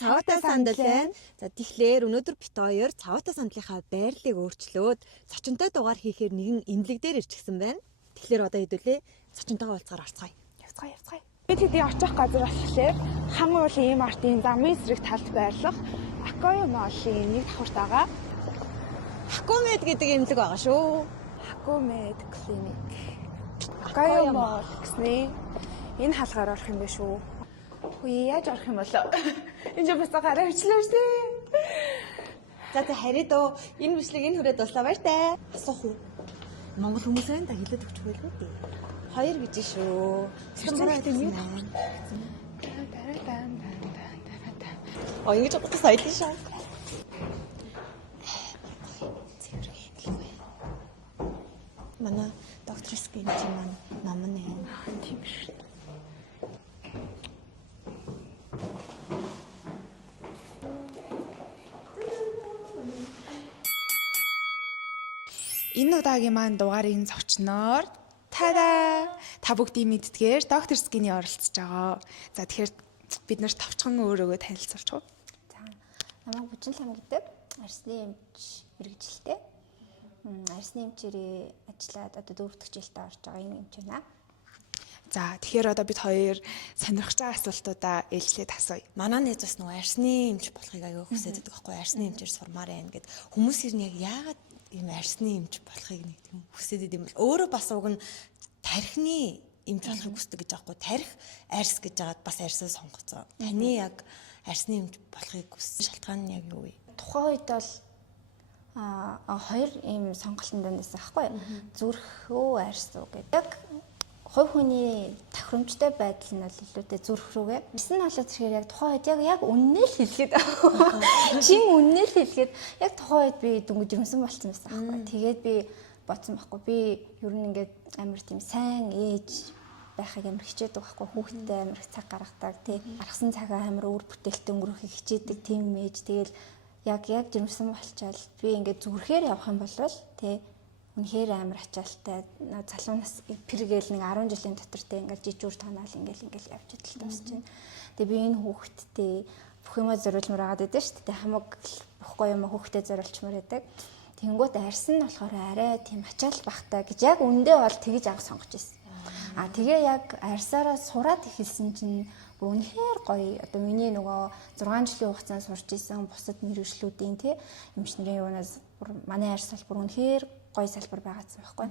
Цаваатай сандал байна. За тэгэхээр өнөөдөр бит хоёр цаваатай сандлынхаа байрлалыг өөрчлөөд зочинтой дугаар хийхээр нэгэн имлэг дээр ирчихсэн байна. Тэгэхээр одоо хэдүүлээ зочинтойгоо уулзгаар орцгоё. Явцгаая. Бид хэдий очих газар болохоор хамгийн уулын ийм артын замын эсрэг талд байрлах Акоё Моллын нэг давхартайгаа Акомед гэдэг имлэг байгаа шүү. Акомед клиник. Акоё Молл гэсний энэ хаалгаар орох юм биш үү? Үгүй яаж орох юм болоо? Энд ч бас гараа хвчлээ штэ. За харид оо энэ бичлэг энэ хүрээд дуслаа баяртай. Асуух уу? Монгол хүмүүсээ та хэлээд өгч байлгүй дээ. Хоёр гэж шүү. Тэрчээ юу? Ингэж бодож саялаа шаа. Манай доктор Скинч маань ном нь тийм шүү. Энэ удаагийн маань дугаарын зочноор та бүгдийн мэддгээр доктор Скиний оролцож байгаа. За тэгэхээр бид нарт товчхон өөрөөгөө танилцуулчих уу? За намайг Бүжинлам гэдэг арсны эмч мэрэгжилтэй. Арсны эмчээрээ ажиллаад одоо 4 дахь жилдээ орж байгаа юм эмч байна. За тэгэхээр одоо бид хоёр сонирхож байгаа асуултуудаа ээлжлээд асууя. Манай нээд бас нөгөө арсны эмч болохыг аяга хүсэж байдаг байхгүй арсны эмчээр сурмаар байна гэд хүмүүс ирнэ яг яагаад ийм арсны эмч болохыг нэг тийм хүсэж идэм бэл өөрөө бас уг нь тархины эмч болохыг хүсдэг гэж аахгүй тарих арс гэж жагаад бас арсаа сонгоцоо. Таны яг арсны эмч болохыг хүссэн шалтгаан нь яг юу вэ? Тухайн үед бол хоёр ийм сонголтын дундаас аахгүй зүрхөө арс уу гэдэг. Хувь хүний тохиромжтой байдал нь бол илүүтэй зүрх рүүгээ. Бисэн нь болоод ирэхээр яг тухайн үед яг үннээ л хэлгээд чин үннээ л хэлгээд яг тухайн үед би дүнгийн жирэмсэн болцсон байсан аахгүй. Тэгээд би бодсон байхгүй. Би ер нь ингээд амар тийм сайн ээж байхыг амар хичээдэг байхгүй. Хүүхдтэй амар цаг гаргадаг тий. Гаргасан цагаа амар өөр бүтээлтэй өнгөрөхийг хичээдэг тийм ээж. Тэгэл яг жирэмсэн болчоод би ингээд зүрхээр явах юм бол тий үнэхээр амар ачаалтай залуунаас пэргээл нэг 10 жилийн дотор те ингээл жижүүр танаал ингээл явж идэл тасч байна. Тэгээ би энэ хүүхэдтэй бүх юмаа зориулмаар байгаа гэдэг шүү дээ. Хамаг бохгүй юм хүүхдэд зориулчмаар байдаг. Тэнгүүт арс нь болохоор арай тийм ачаал бахтай гэж яг үндэ бол тэгж авах сонгож байсан. Тэгээ яг арсаараа сураад эхэлсэн чинь үнэхээр гоё. Одоо миний нөгөө 6 жилийн хугацаанд сурч исэн бусад мэргэжлүүдийн те эмчнэрийн юунаас манай арс бол бүр үнэхээр гоё салбар байгаадсан байхгүй.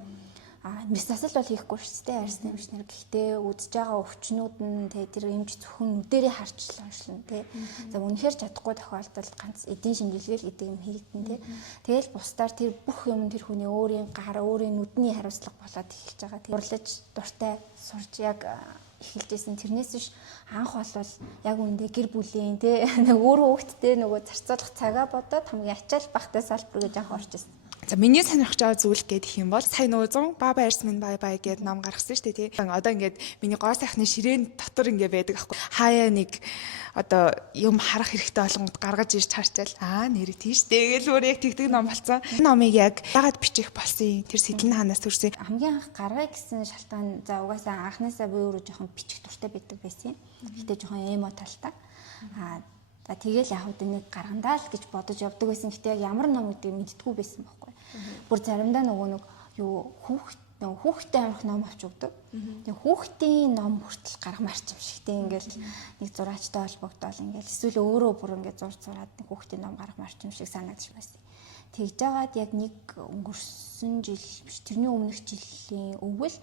Мэс насал бол хийхгүй шүү дээ арсны эмчнэр. Гэхдээ үдж байгаа өвчнүүд нь тэр эмч зөвхөн нүдэрээ харж л оншлно тий. За үнэхээр чадахгүй тохиолдолд ганц эдийн шимжилгээл гэдэг юм хийгдэн тий. Тэгэл бусдаар тэр бүх юм тэр хүний өөрийн гар өөрийн нүдний хариуцлага болоод эхэлж байгаа. Урлаж дуртай сурж яг эхэлжсэн. Тэрнээс биш анх бол яг үндэ гэр бүлийн тий нэг өөрөө хүүхдтэй нөгөө зарцуулах цагаа бодоод хамгийн ачаал бахтай салбар гэж анх орж ирсэн. За миний сонирхож байгаа зүйл гэдэг юм бол сая нөгөө 100 баба арс минь бай бай гэд ном гаргасан шүү дээ тий. Одоо ингээд миний гоо сайхны ширээн дотор ингээ байдаг аахгүй. Хаяа нэг одоо юм харах хэрэгтэй болгонд гаргаж ирж харчаал нэр тийш тэгэл өөр яг тэгдэг ном болсон. Энэ номыг яг ягаад бичих болсон тэр сэтлэн ханаас төрсөн. Хамгийн анх гаргая гэсэн шалтгаан за угаасаа анхнаасаа би өөрөө жоохон бичих дуртай байдаг байсан юм. Гэтэ жоохон эмо талтай. Тэгэл яг үдэ нэг гаргандаа л гэж бодож явдаг байсан. Гэтэ яг ямар ном гэдгийг мэддэггүй байсан байхгүй. Бүр заримдаа нөгөө нэг юу хүүхдтэй амрах ном авч өгдөг. Тэгээ хүүхдийн ном хүртэл гаргамаарч юм шигтэй ингээл нэг зураачтай холбогдоод ингээл эсвэл өөрөө бүр ингээд зураад нэг хүүхдийн ном гаргамаарч юм шиг санагдаж байсан. Тэгж жагаад яг нэг өнгөрсөн жил биш тэрний өмнөх жилийн өвөл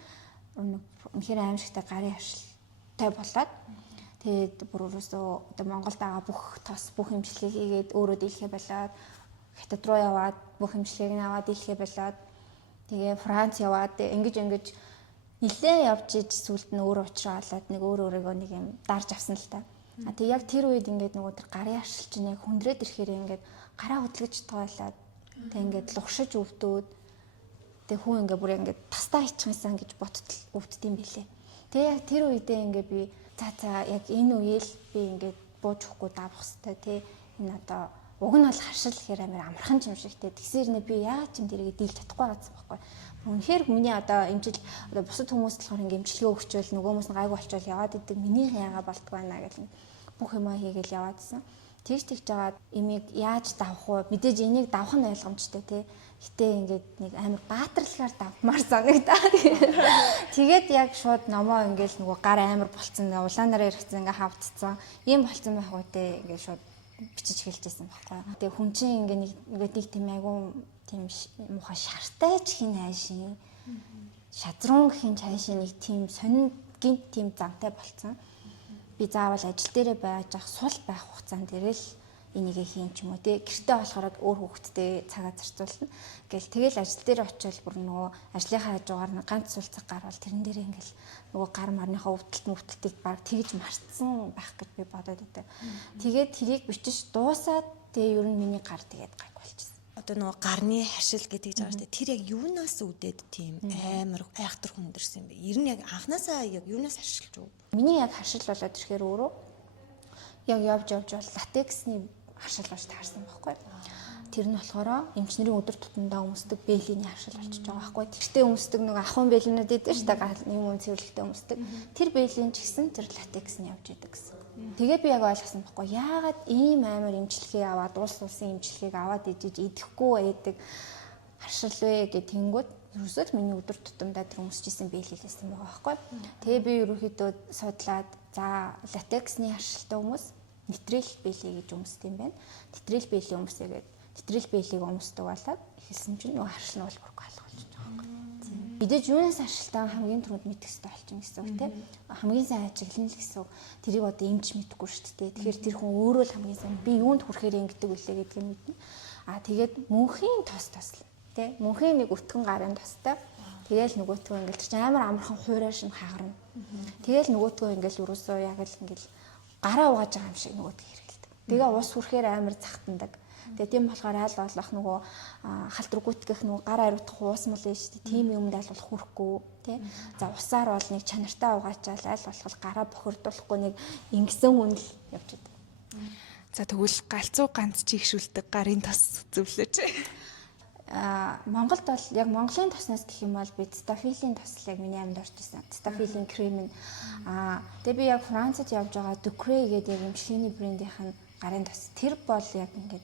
үнэхээр аимшигтай гарын хавшилтай болоод тэгээд бүр өөрөөсөө одоо Монголд байгаа бүх тос бүх эмчилгээг хийгээд өөрөө дийлхэ болоод Хятад руу яваад бүх эмчилгээг нь аваад дийлхэ болоод тэгээ Франц яваад ингэж нилээн явж иж сүлд нь өөрөө уучраа олоод нэг өөрөөгөө нэг юм дарж авсан л та. Тэг яг тэр үед ингээд нөгөө тэр гарын аршил чинь яг хүндрээд ирэхээр ингээд гараа хөдлөж тоолоод тэг ингээд лухшиж өвдөөд тэг хүн ингээд бүр ингээд тастаа хийчихсан гэж боттол өвддөм билээ. Тэг яг тэр үедээ ингээд би за яг энэ үеэл би ингээд буужхгүй давах хэвээр тий энэ одоо уг нь бол харшил гэхээр амар амархан юм шигтэй. Тэгсээр нэ би яагаад ч юм тэрийг дийлж чадахгүй байсан байхгүй. Үнэхээр миний одоо эмчил одоо бусад хүмүүс болохоор ингээм эмчилгээ өгчөөл нөгөө хүмүүс нь гайгүй болчвол яваад идэг. Минийх яага болтгоо байна гэл бүх юмаа хийгээл яваадсэн. Тэгж жагаад имийг яаж давах вэ? Мэдээж энийг давах нь ойлгомжтой тий. Гэтэ ингээд нэг амар баатарлагаар давмаар санагдаа. Тэгээд яг шууд номоо ингээд нөгөө гар амар болцсон, улаанаараа иргэсэн ингээд хавцсан. Ийм болцсон байх үү те ингээд шууд бичиж хэлжсэн байхгүй. Тэгээ хүн чинь ингээд нэг тийм айгу тийм муухай шартай ч хин хайшин. Шадрун хин хайшин нэг тийм сонин гинт тийм замтай болцсон. Би заавал ажил дээрээ байж ах сул байх хугацаанд дээрээ л энийг хийн ч юм уу тий. Гэртээ болохоор өөр хүүхэдтэй цагаа зарцуулна. Тэгэл ажил дээр очивол бүр нөгөө ажлынхаа хажуугаар нэг ганц сул цаг гарвал тэрэн дээр ингээл нөгөө гар марныхаа өвдөлтийг баг тэгж марцсан байх гэж би бодоод байдаг. Тэгээд тэрийг бичиж дуусаад тэгээ ер нь миний гар тэгээд гайг болчихсон. Одоо нөгөө гарны хашил гэдэг жагаа штэ тэр яг юунаас үүдээд тийм амар айхтар хүндэрсэн юм бэ? Ер нь яг анханасаа яг юунаас харшилж юу? Миний яг харшил болоод ирэхээр өөрөө яг явж бол латексны харшил болж таарсан байхгүй. Тэр нь болохоор эмчнэрийн өдөр тутамдаа өмсдөг бэлиний харшил болчихж байгаа байхгүй. Тэртээ өмсдөг нэг ахуйн бэлинүүд эдэж штэ юм цэвэрлэгтэй өмсдөг. Тэр бэлин ч гэсэн тэр латекс нь явж идэг гэсэн. Тэгээ би яг ойлгосон байхгүй. Яагаад ийм амар эмчилгээ аваад улс улсын эмчилгээг аваад ижиж идэхгүй байдаг харшил вэ гэх тэнгүүд ерөөсөө миний өдөр тутамдаа тэр өмсөжсэн бэлилээсэн байгаа байхгүй. Тэгээ би ерөөхдөө судлаад за латексны харшилтай хүмүүс нитрил бэлий гэж өмсдөг юм байна. Нитрил бэлийн өмсөгээд нитрил бэлийг өмсдөг болоод эхэлсэн чинь нөгөө харшил нь бол бүргүй алга болчихж байгаа юм. Мэдээж юунаас харшилтаа хамгийн түрүүнд мэдэх хэрэгтэй болчихно гэсэн үг тийм. Хамгийн сайн ажиглана л гэсэн үг. Тэрийг одоо эмч мэдэхгүй шүү дээ. Тэгэхээр тэр хүн өөрөө л хамгийн сайн би юунд хүрэхээр ингэдэг үлээ гэдгийг мэднэ. Тэгээд мөнхийн тос тийм. Мөнхийн нэг өтгөн гарын тостой. Тэгээл нөгөөтгөө ингээл чинь амар амархан хуурай шин хагарна. Тэгээл нөгөөтгөө ингээл юусоо яг л ингээл гараа угааж байгаа юм шиг нөгөөд хэргэлдэг. Тэгээ ус хүрхээр амар захтандаг. Тэгээ тийм болохоор айл болох нөгөө халтргүтгэх нөгөө гар ариутгах уус мал нь шүү дээ. Тийм юмд айл болох хүрхгүй тий. За усаар бол нэг чанартай угаачаал айл болох гараа бохирдуулахгүй нэг ингэсэн үнэл явж идэг. За тэгвэл галзуу ганц чигшүүлдэг гарын тос зөвлөж. Монголд бол яг Монголын тоснаас гэх юм бол би стафилийн тос яг миний амьд орж исэн. Стафилийн крем нь тэгээ би яг Францад явж байгаа Ducray гэдэг яг эмчилгээний брендийнх нь гарын тос. Тэр бол яг ингээд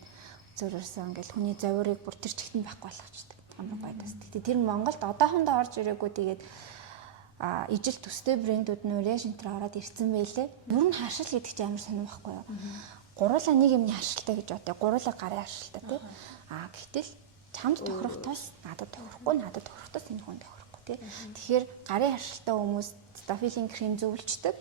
зөрөөсөн ингээд хүний зовирыг бүр тэр чигтэн байхгүй болгочтой. Амар гоё тос. Тэгтээ тэр Монголд одоохондоо орж ирээгүй тэгээд ижил төстэй брэндүүд нь Oriental ороод ирсэн байлээ. Ер нь харшил гэдэг чинь амар сонир байхгүй юу? Гуруула нэг юмны харшилтай гэж бодъё. Гуруула гарын харшилтай тий. Гэтэл чамд тохирох тос надад тохирохгүй, надад тохирох тос энэ хүнд тохирохгүй тий. Тэгэхээр гарын харшилтай хүмүүс стафилийн крем зөвлөждөг.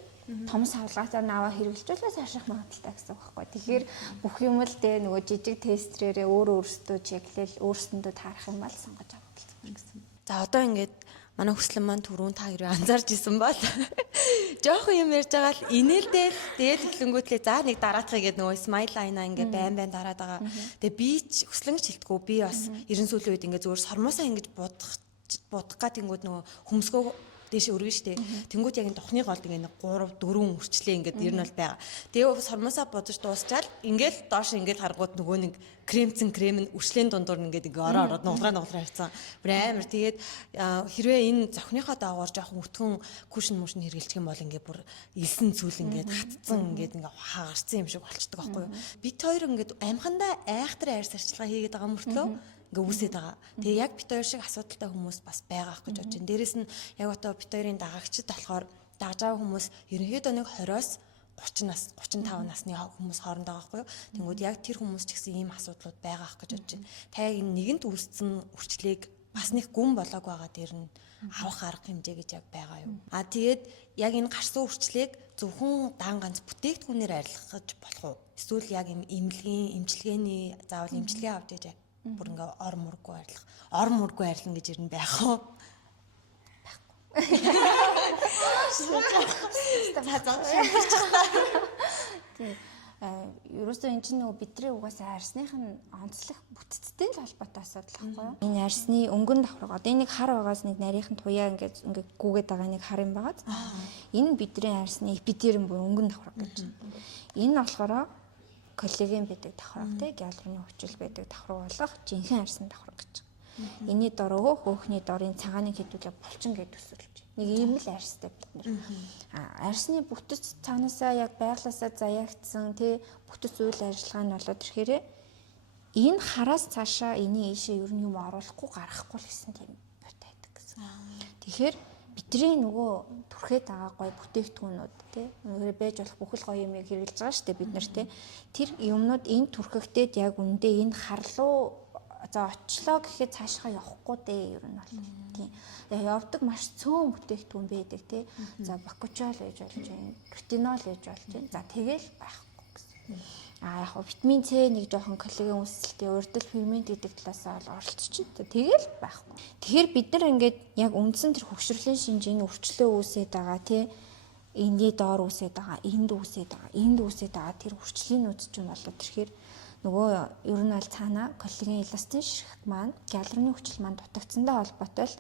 Том савлгаатаар наваа хэрэглэжүүлээс ашиглах магадaltaй гэсэн үг байхгүй. Тэгэхээр бүх юм л дээ нөгөө жижиг тестрээрээ өөрөөсөө чеклэл өөрсөндөө таарах юм бол сонгож авах гэсэн. За одоо ингээд манай хүслэн маань түрүүн та хоёрыг анзаарч исэн бол жоохон юм ярьж байгаа л инээлдэл дээд хэлэнгүүтлээ за нэг дараатгыг гээд нөгөө смайл айна ингээд байн дараад байгаа. Тэгээ би ч хүслэн хилтгүү би бас 90 сүүлийн үед ингээд зөвөр сормоосаа ингэж будах гад тэнгүүд нөгөө хөмсгөө дэше өргөн штэ. Тэнгүүд яг энэ тухны голд ингээд 3 4 үрчлээ ингээд ер нь бол байгаа. Тэгээ сормоосаа бодож дуусчаал ингээд доош ингээд харгууд нөгөө нэг крем нь үрчлийн дундуур ингээд ороод нуглаа хайцсан. Бүр амар тэгээд хэрвээ энэ зохиныхоо даагуур жоохон өтгөн күшин мушин хэргэлчих юм бол ингээд бүр илсэн зүйл ингээд хатцсан ингээд ингээд хаагарцсан юм шиг болчдөг байхгүй юу. Бит хоёр ингээд амхандаа айхтар айр сарчилгаа хийгээд байгаа мөртлөө ингээ үсээд байгаа. Тэгээ яг бит хоёр шиг асуудалтай хүмүүс бас байгаа ах гэж бодож байна. Дээрэс нь яг одоо бит хоёрын дагагчид болохоор дагж байгаа хүмүүс ерөнхийдөө нэг 20-оос 30 нас 35 насны хүмүүс хоорондоо байгаа байхгүй юу. Тэнгүүд яг тэр хүмүүс ч гэсэн ийм асуудлууд байгаа ах гэж бодож байна. Та яг энэ нэгэнт үүссэн үрчлийг бас нэг гүн болоог байгаа дээр нь авах арга хэмжээ гэж яг байгаа юу. Тэгээд яг энэ гарсан үрчлийг зөвхөн дан ганц бүтээгдэхүүнээр арилгах гэж болох уу? Эсвэл яг юм эмчилгээний заавал эмчилгээ авч яж бүр ингээ ор мургүй арилна гэж ирнэ байх уу? Ерөөсөө энэ чинь нөгөө бидний угаасаа арсных нь онцлог бүтцтэй л холбоотой асуудал байхгүй юу? Энэ арсны өнгөн давхраг одоо энийг хар байгаас нэг нарийнхан туяа ингээд гүгээд байгаа нэг хар юм байгаа. Энэ бидний арсны эпидерм буюу өнгөн давхраг гэж. Энэ болохоор коллаген байдаг давхраг тий гиалурны хүчил байдаг давхраг болох жинхэнэ арсны давхраг гэж. Энийний дор хөөхний дорын цагааны хэдүүлэг булчин гэж төсөөлж. Нэг ийм л арьстай бид нэр. Арьсны бүтэц цаанаасаа яг байглаасаа заяагдсан тий бүтэц үйл ажиллагаа нь болоод ирэхээр энэ хараас цаашаа энийг ийшээ ер нь юм оруулахгүй гаргахгүй л гэсэн тийм бодбайдаг гэсэн. Тэгэхээр бидний нөгөө түрхээд байгаа гоё бүтээгдэхүүнүүд тий өөрөөр байж болох бүхэл гоё юмыг хэрэглэж байгаа шүү дээ бид нар тий тэр юмнууд энэ түрхэгдээд яг үндэ энэ харлуу за очлоо гэхэд цаашгаа явахгүй дээ ер нь бол тий явдаг маш цөөн бүтээгдэхүүн байдаг тий за бакучол гэж болж байна ретинол гэж болж байна за тэгэл байхгүй гэсэн яг витамин С нэг жоохон коллаген үүсэлтийн урдл пигмент гэдэг талаас нь оролцож чинь тэгэл байхгүй тэгэхээр бид нар ингээд яг үндсэн тэр хөгшрөлийн шинжийн өрчлөө үүсээд байгаа тий эний доор үүсээд байгаа энд үүсээд байгаа тэр хүрчлийн нүүд чинь болоод тэрхээр нөгөө ер нь аль цаана коллаген эластин ширхэг маань гиалурны хүчил маань дутагдсантай холбоотой л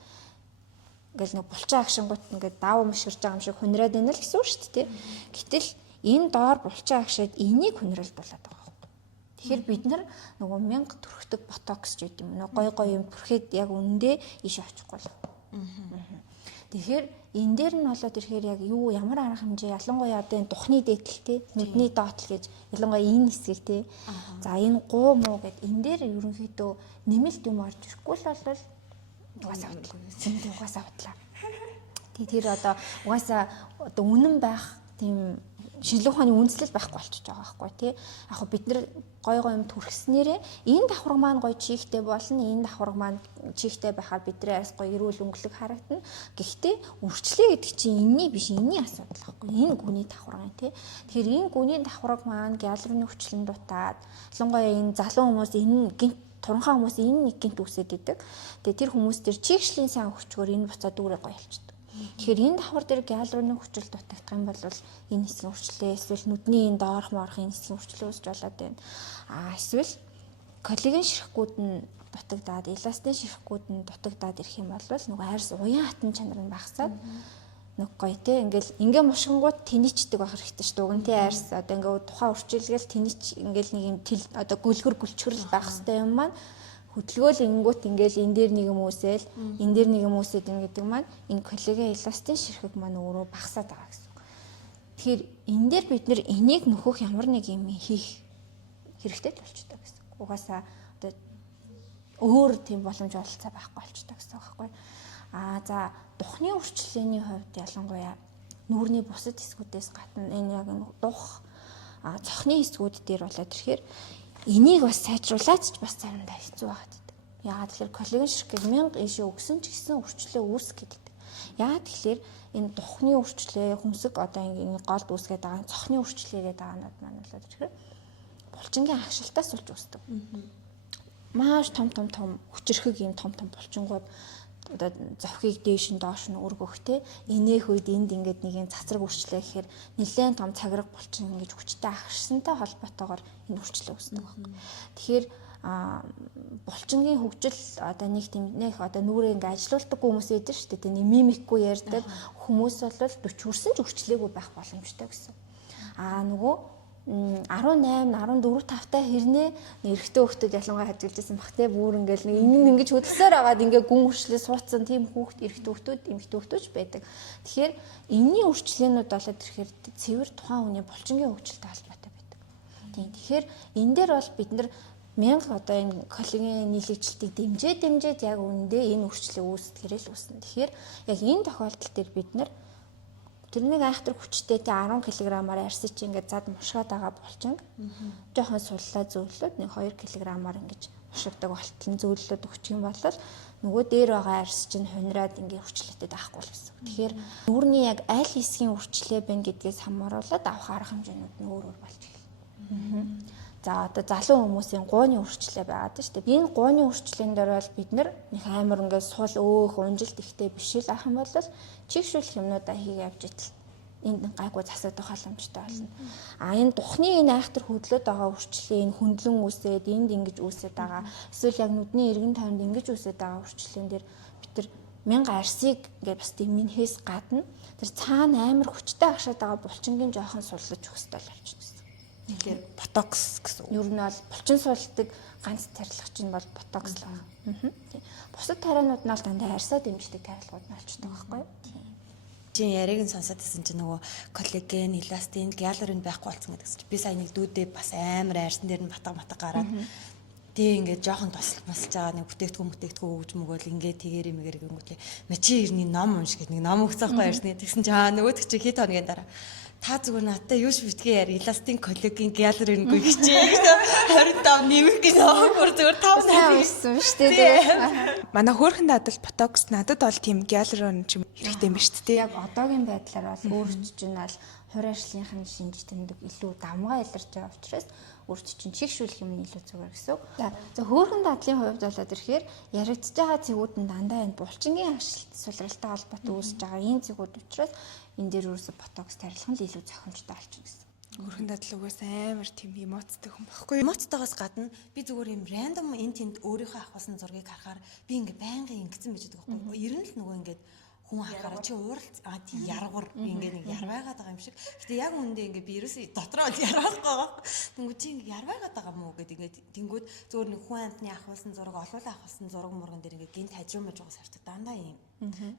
ингээл нэг булчин агшингууд ингээд даав мширж байгаа юм шиг хүнрээд байна л гэсэн үг шүү дээ. Гэтэл энэ доор булчин агшаад энийг хүнрэлд болоод байгаа юм. Тэгэхээр бид нар нөгөө 1000 төрхтөг ботокс ч гэдэг юм. Нөгөө гой юм төрхэд яг үнэндээ иш очихгүй л. Тэгэхээр энэ дээр нь болоод ирэхээр яг юу ямар арга хэмжээ ялангуяа одоо энэ духны дээдэлтэй нүдний доотл гэж ялангуяа энэ хэсгийг тий. За энэ гуу муу гэд энэ дээр ерөнхийдөө нэмэлт юм орж ирэхгүй л бол угаасаа бодлаа. Тэр одоо угаасаа одоо үнэн байх тийм шинжлэх ухааны үндэслэл байхгүй болчихж байгаа байхгүй тий. Яг бид нар гой юм түрхснээрээ энэ давхарга маань гой чихтэй болно. Энэ давхарга маань чихтэй байхаар бидний арьс гой эрүүл өнгөлөг харагдана. Гэхдээ үрчлээ гэдэг чинь энэний биш энэний асуудал байхгүй. Энэ гүний давхарга юм тий. Тэгэхээр энэ гүний давхарга маань гиалурны хүчлэн дутаад ялангуяа энэ залуу хүмүүс энэ гинт туранхай хүмүүс энэ нэг гинт үсээд идэг. Тэгээ тэр хүмүүс төр чихшлийн сан хүчгээр энэ буцаад дүүрээ гоё болчихдог. Тэгэхээр энэ давхар дээр гиалурны хүчил дутагдах юм бол энэ хэсгийн үрчлээ эсвэл нүдний энэ доорх моорх энэ хэсгийн үрчлээ үүсч болоод байна. Эсвэл коллаген ширхгүүд нь дутагдаад, эластин ширхгүүд нь дутагдаад ирэх юм бол нөгөө арьс уян хатан чанар нь багасаад нэг гоё те ингээл мушгингууд тэнийчдэг байх хэрэгтэй шүү дээ. Уг нь те арьс одоо ингээ тухайн үрчилгээл тэнийч ингээл нэг юм одоо гүлгэр гүлчгэрл байх хэрэгтэй юм маань хөдөлгөөл ингүүт ингээл энэ дээр нэг юм үүсэл энэ дээр нэг юм үүсээд ин гэдэг маань энэ коллаген эластин ширхэг маань өөрөө багасаад байгаа гэсэн. Тэгэхээр энэ дээр бид нэр энийг нөхөх ямар нэг юм хийх хэрэгтэй болчтой гэсэн. Угаасаа одоо өөр тийм боломж олцоо байхгүй болчтой гэсэн үг байхгүй. За духны үрчлэлийн хувьд ялангуяа нүүрний бусад хэсгүүдээс гадна энэ яг дух цохны хэсгүүд дээр болоод ирэхээр энийг бас сайжруулаад ч бас заримдаа хэцүү байгаад байдаг. Яагаад тэгэхээр коллаген ширхгийг 1000 ийшээ өгсөн ч гэсэн үрчлээ үүсгэх гэдэг. Яагаад тэгэхээр энэ духны үрчлээ хүмсэг одоо ингэ голд үүсгээд байгаа цохны үрчлээ гэдэг аанууд маань болоод ирэхээр булчингийн агшилтаас болж үүсдэг. Маш том хүчрхэг юм том булчингууд одоо зовхийг дээш нь доош нь өргөх те энээх үед энд ингээд нэг юм цацраг үрчлээ гэхээр нэлээд том цаграг булчин ингэж хүчтэй агшсантай холбоотойгоор энэ үрчлээ үүсдэг байна. Тэгэхээр булчингийн хөгжил одоо нэг тэмнэх одоо нүрээ ингээд ажилуулдаггүй хүмүүс эдэн шүү дээ. Нэг мимикгүй ярьдаг хүмүүс бол 40 хүрсэн ч үрчлээгүй байх боломжтой гэсэн. Нөгөө 18 14 5-та хэрнээ эрэгтэй хүүхдүүд ялангуяа хажуулж байсан бах те бүр ингээл нэг ингэж хөдөлсөөр агаад ингээ гүн үрчлээ суудсан тийм хүүхд эрэгтэй хүүхдүүд эмэгтэй хүүхдүүд байдаг. Тэгэхээр энэний үрчлээнүүд болоод ирэхээр цэвэр тухайн хүний булчингийн хөгжилтэй холбоотой байдаг. Тийм. Тэгэхээр энэ дээр бол бид нар 1000 одоо энэ коллаген нийлэгжилтийг дэмжээд яг үүндээ энэ үрчлээ үүсгэхэрэл үүснэ. Тэгэхээр яг энэ тохиолдолд дээр бид нар тэрнийг айхтар хүчтэй те 10 кг-аар арьсч ингээд зад мушгаад байгаа булчинг жоохон суллаа зөөлөд нэг 2 кг-аар ингэж мушигдаг болтол зөөлөд өгчих юм бол нөгөө дээр байгаа арьс чинь хунираад ингээд хүчлээтэй байхгүй л гэсэн. Тэгэхээр нүрний яг аль хэсгийн үрчлээ байна гэдгээс хамааруулаад авах арга хэмжээнүүд нь өөр болж эхэлнэ. За одоо залуу хүмүүсийн гууны үрчлээ байгаад шүү дээ. Энэ гууны үрчлийн дээр бол бид нар нэг амар ингээд сул өөх унжилт ихтэй биш л ах юм бол чигшүүлэх юмнуудаа хийгээ явж итэл энд гайгүй засагдах боломжтой болно. Энэ духны энэ айхтар хөдлөд байгаа үрчлээ энэ хөндлөн үсээд энд ингэж үсээд байгаа эсвэл яг нүдний эргэн тойронд ингэж үсээд байгаа үрчлэн дээр бид нар 1000 арьсыг ингээд бас дэмнэхээс гадна тэр цаана амар хүчтэй агшаад байгаа булчингийн жоохон суллаж өгөх хэрэгтэй л болчихно. Тэгэхээр ботокс гэсэн үг. Ер нь бол булчин суулдаг ганц тарилгач нь бол ботокс л байна. Тийм. Бусад тарианууд нь бол дандаа арьсаа дэмждэг тарилгууд нь болчихдог байхгүй юу? Тийм. чинь яриаг нь сонсоод байсан чинь нөгөө коллаген, эластин, гиалурин байхгүй болсон гэдэг чинь би сая нэг дүүдээ бас амар айрсан дээр нь батга гараад тий ингээд жоохон тослмосч байгаа нэг бүтээгдэхүүн өгж мөгөөл ингээд тэгэр мэгэр гингүүтлээ мэ чи ирний ном унш гэдэг нэг ном өгсөн байхгүй ярьсны тэгсэн чи нөгөөдөг чи хэд хоногийн дараа та зүгээр надтай юу ч битгий яар эластин коллаген гиалурин хичээ гэж 25 нэмэх гэж өөр зүгээр 5 байсан шүү дээ. Манай хөөрхөн дадал ботокс надад бол тийм гиалурин ч юм хэрэгтэй юм шүү дээ. Яг одоогийн байдлаар бол өөрчлөж байна л хувь ажлынхын шинж тэмдэг илүү давмгаа илэрч байгаа учраас өөрчлөж чигшүүлэх юм илүү зүгээр гэсэн. За хөөрхөн дадлын хувьд болоод ирэхээр яригдж байгаа зэгүүд нь дандаа энэ булчингийн ашиглалт сулралтай холбоотой үүсэж байгаа энэ зэгүүд учраас энэ дээр ерөөсө ботокс тарилах нь илүү зохимжтой болчихно гэсэн. Хөөрхөн дадал угаас амар тийм эмоцтой хүн байхгүй. Эмоцтойгоос гадна би зүгээр юм рандом энэ тэнд өөрийнхөө авахсан зургийг харахаар би ингээ байнгын ингэсэн байж байгаа байхгүй. Ер нь л нөгөө ингээд хүн харахаараа чи ууралц тий яргуур ингээ нэг ярвайгаад байгаа юм шиг. Гэтэ яг үүндээ ингээ би ерөөсөө дотроо ярваахгүй байгаа. Тэнгүү чи ингээ ярвайгаад байгаа мó гэдэг ингээ тэнгүүд зөөр нэг хүн амтны авахсан зураг олуулаа авахсан зураг мурган дээр ингээ гинт хажуумж байгаа сарт дандаа юм.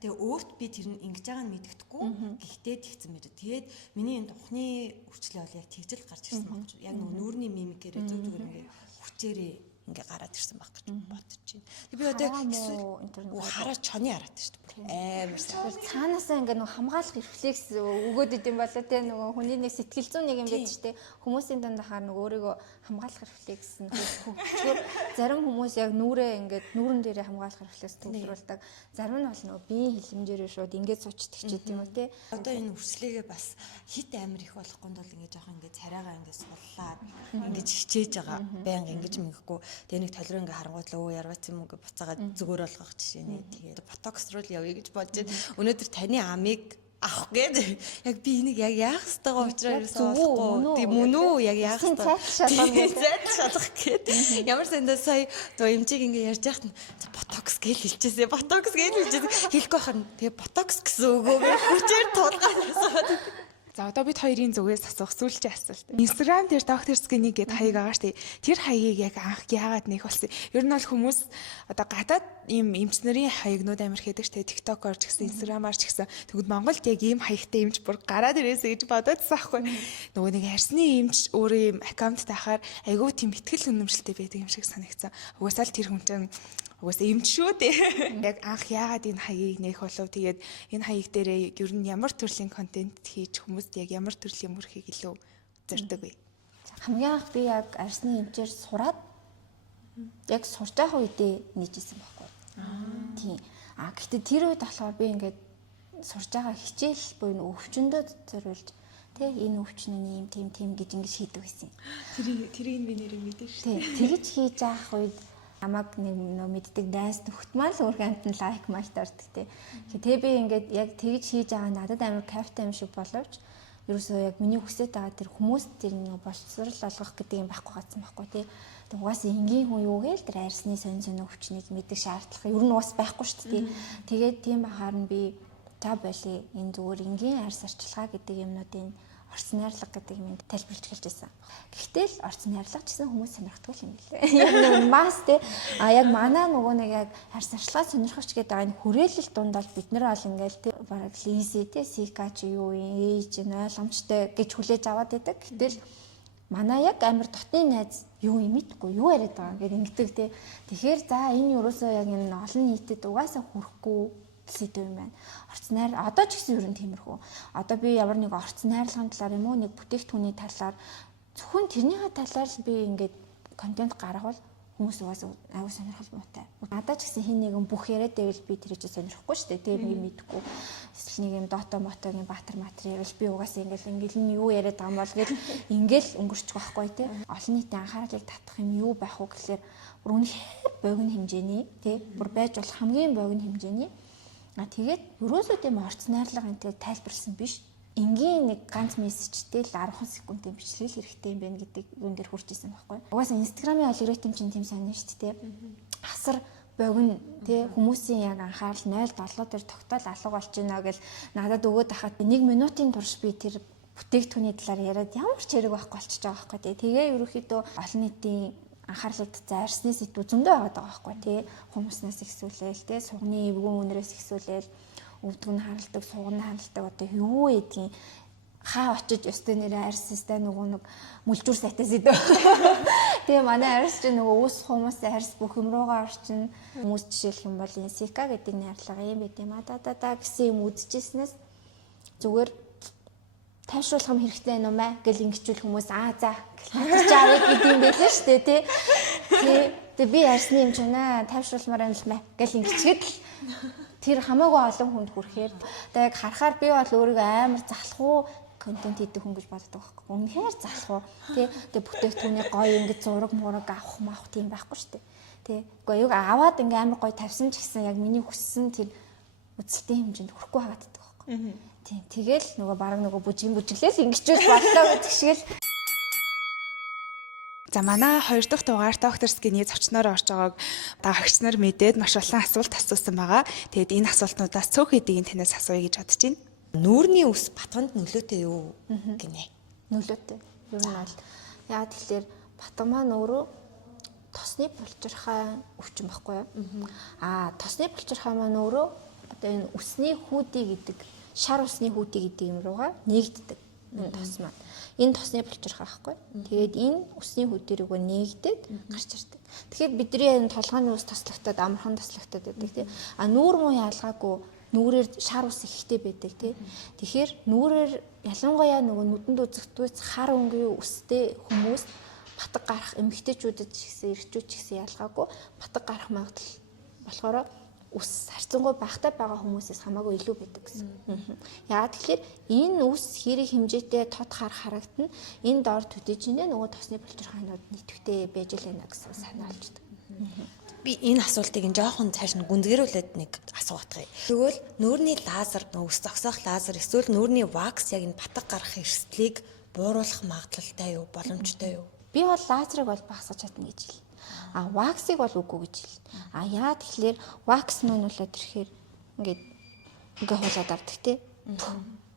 Тэгээ өөрт би тэр нь ингэж байгаа нь мэддэхгүй. Гэхдээ тэгсэн мэт. Тэгээд миний энэ тухны өвчлөө бол яг тэгжэл гарч ирсэн баг. Яг нөгөө нүүрний мимикээр зөв зүгээр ингээ хүчээрээ ингээ гараад ирсэн баг гэж бодож байна. Би одоо хараа чоны хараад шүү дээ. Амар сайн. Цаанаасаа ингээ нөгөө хамгаалах рефлекс өгөөд идэм болоо те нөгөө хүний нэг сэтгэл зүйн нэг юм байдаг шүү дээ. Хүмүүсийн дандаа хаа нөгөө өөрийгөө хамгаалах рефлекс нь хөгжчихөр зарим хүмүүс яг нүрээ ингээд нүүрэн дээрээ хамгаалах рефлекс төвлөрүүлдэг. Зарим нь бол нөгөө биеийн хилэмжээрээ шууд ингээд сучдаг ч гэдэг юм уу те. Одоо энэ үрслэгээ бас хит амар их болохгүй бол ингээд жоохон ингээд царайгаа ингээд суллаад ингээд хичээж байгаа. Баян ингэж мэгхгүй. Тэгээ нэг толроо ингээ харангуйтлаа өө ярвац юм ингээ буцаагаад зүгээр болгох жишээ нэ. Тэгээд ботокс руу явъя гэж бодож байна. Өнөөдөр таны амийг авах гээд яг би энийг яг яах ёстойгоо учраас болохгүй. Тийм мөн үү яг яах ёстой. Зэт шалгах гээд. Ямар сандаа сая нөө эмчиг ингээ ярьж яхад ботокс гэж хэлчихсэн. Ботокс гэж хэлчихсэн. Хэлэхгүй хань тэгээ ботокс гэсэн үгөө хүчээр тулгаад. За одоо бид хоёрын зүгээс асуух сүүлчийн асуулт. Instagram дээр доктор скиний гэдэг хаяг байгаа шүү дээ. Тэр хаягийг яг анх яагаад нэх болсон? Ер нь бол хүмүүс одоо гадаад ийм эмч нарын хаягнууд амар хийдэг шүү дээ. TikTok-оор ч гэсэн Instagram-аар ч гэсэн. Тэгвэл Монголд яг ийм хаягтай эмч бүр гараад ирээсэй гэж бодоодсан аахгүй. Нөгөө нэг арсны эмч өөрөө ийм аккаунт тахаар айгүй тийм ихтгэл үнэмшилтэй байдаг юм шиг санагдсан. Угаасаа л тэр хүн чинь угаасаа эмч шүү дээ. Яг анх яагаад энэ хаягийг нээх болов? Тэгээд энэ хаяг дээрээ ер нь ямар төрлийн контент хийж хүмүүст яг ямар төрлийн мөрхийг илүү зорддог вэ? Хамгийн анх би яг арсны эмчээр сураад яг сурч байгаа үедээ нийжсэн байхгүй. Тийм. Гэхдээ тэр үед болохоор би ингээд сурж байгаа хичээл буюу өвчнөд зориулж тэг энэ өвчин нь ийм тийм гэж ингэж хийдэг байсан. Тэрийг би нэрээ мэдэн шүү. Тийм. Тэгэж хийж авах үед намайг нэг мэддэг дайс нөхд маань л өөр амт нь лайк майт ордог те. Тэгээ би ингээд яг тэгж хийж байгаа надад амар кайфтай юм шиг боловч ерөөсөө яг миний хүсэж байгаа тэр хүмүүс тэр нэг боловсрал олгох гэдэг юм байхгүй гацсан байхгүй те. Тэгээ угаасаа энгийн хүн юу гээл тэр арсны сонь өвчнийг мэддэг шаардлага ер нь уус байхгүй шүү дээ. Тэгээд тийм бахаар нь би та боли энэ зүгээр энгийн арс арчилгаа гэдэг юмнуудын орц найрлага гэдэг юм тайлбарлаж хэлж байсан. Гэхдээ л орц найрлага гэсэн хүмүүс сонирхдаггүй юм билээ. Яг нэг мас те яг манай нөгөө нэг яг арс арчилгаа сонирхогч гэдэг энэ хүрээлэл дундаа бид нар бол ингээл те бараг лизи те сика чи юу ээж ойлгомжтой гэж хүлээж аваад байдаг. Гэтэл манай яг амар дотны найз юу юм мэдгүй юу яриад байгаа гэдэг ингэдэг те. Тэгэхээр за энэ юусоо яг энэ олон нийтэд угаасаа хүрэхгүй сэдв юм байна. Орц найр одоо ч гэсэн ер нь тиймэрхүү. Одоо би ямар нэг орц найрлагын талаар юм уу нэг бүтээгдэхүүний талаар зөвхөн тэрнийхээ талаар л би ингээд контент гаргавал хүмүүс угаасаа аюу сонирхол муутай. Надад ч гэсэн хин нэгэн бүх яриад байвал би тэрийг сонирхгүй шүү дээ. Тэр нэг мэдгүй. Эсвэл нэг юм дото мотогийн баатар матер ярил би угаасаа ингээл нь юу яриад байгаа юм бол гэл ингээл өнгөрчих واخгүй те. Олон нийтийн анхаарлыг татах юм юу байх вэ гэхээр бүр үнэхээр богино хэмжээний те бүр байж болох хамгийн богино хэмжээний тэгээд ерөөсөө тийм орц найрлага энэ тайлбарлсан биш. Энгийн нэг ганц мессежтэй л 10 секундын бичлэг хэрэгтэй юм байна гэдэг юм дээр хүрч исэн байхгүй. Угаасаа Instagram-ийн алгоритм чинь тийм сайн шүү дээ. Хасар богино тий хүмүүсийн яг анхаарал 0.7 дээр тогтоол алга болж байна гэл надад өгөөд хахад 1 минутын турш би тэр бүтээгдэхүүний талаар яриад ямар ч хэрэг байхгүй болчихж байгаа байхгүй тий. Тэгээ ерөөхдөө олон нийтийн анхаарлыг зайрсны сэдвүүд зөндөө байгаа байхгүй тий. Хүмүүснээс ихсүүлээл тий сугны эвгүй үнрээс ихсүүлээл өвдөг нь харалдаг, сууг нь харалдаг одоо юу гэдгийг хаа очиж өстэй нэрээ арьстай нөгөө нэг мүлжүүр сайтаас идэв. Тэгээ манай арьс чинь нөгөө ус хүмүүсээ арьс бүх юм руугаа орчин хүмүүс жишээлх юм бол энэ сика гэдэг найрлага юм байт юм а да гэсэн юм үдчихснээс зүгээр тайвшруулах юм хэрэгтэй юм аа гэл ингэчүүл хүмүүс за хатчаарэ гэдэг юм байлаа шүү дээ тий. Тэгээ би арьсны юм ч наа тайвшруулмаар юм л мэ гэл ингэчгээд тэр хамаагүй олон хүнд хүрэхээр тэгээ яг харахаар би бол өөрийгөө амар залах уу контент хийдэг хүн гэж боддог байхгүй. Үнэхээр залах уу. Тэгээ бүтээгдэхүүний гоё ингэ зураг мураг авах тийм байхгүй шүү дээ. Тэ. Уу яг аваад ингэ амар гоё тавьсан ч гэсэн яг миний хүссэн тэр үзэлтийн хэмжээнд хүрэхгүй хагааддаг байхгүй. Тийм. Тэгэл нөгөө бараг нөгөө бүжиглээс ингэчүүл боллоо гэдэг шиг л. За манай 2 дахь дугаар доктор скиний зочноор орж байгааг дагагч нар мэдээд маш олон асуулт асуусан байгаа. Тэгэд энэ асуултнуудаас цөөх хэдийг танаас асууя гэж бодож байна. Нүүрний ус батганд нөлөөтэй юу гинэ? Нөлөөтэй. Юу нь бол яа тэгэхээр батга маань өөрөө тосны булчирхай өвчин байхгүй юу? Тосны булчирхай маань өөрөө одоо энэ усны хүүдий гэдэг шар усны хүүдий гэдэг юм руугаа нээгддэг. Энэ тос маань. Энэ тосны булчирхай байхгүй. Тэгээд энэ усны хүүдээ рүүгээ нээгдээд гарч ирдэг. Тэгэхээр бидний энэ толгойн ус тослогдоод амархан тослогдоод байдаг тийм. Нүүр муу ялгаагүй нүрээр шар ус ихтэй байдаг тий. Тэгэхээр нүрээр ялангуяа нөгөө нүдэнд үзэгдвэц хар өнгийн үстэй хүмүүс батг гарах эмэгтэйчүүдэд ч гэсэн эрэгчүүд ч гэсэн ялгаагүй батг гарах магадлал болохоор ус харьцангуй багтаа байгаа хүмүүсээс хамаагүй илүү байдаг гэсэн. Яагаад тэгэхээр энэ ус хэрэг хэмжээтэй тод харагдана. Энэ доор төдөж ийнэ нөгөө тосны булчирхайнууд нийтвэтэй байж л байна гэсэн санаа олждаг. Би энэ асуултыг ин жоохон цааш нь гүнзгийрүүлээд нэг асуух. Тэгвэл нүүрний лазер, ус зогсоох лазер эсвэл нүүрний вакс яг энэ батг гарах эрсдлийг бууруулах магадлалтай юу, боломжтой юу? Би бол лазерыг бол багасгаж чадна гэж хэл. Ваксыг бол үгүй гэж хэл. Яа тэгэхээр вакс маань бол ирэхээр ингээд хуулаад авдаг тий.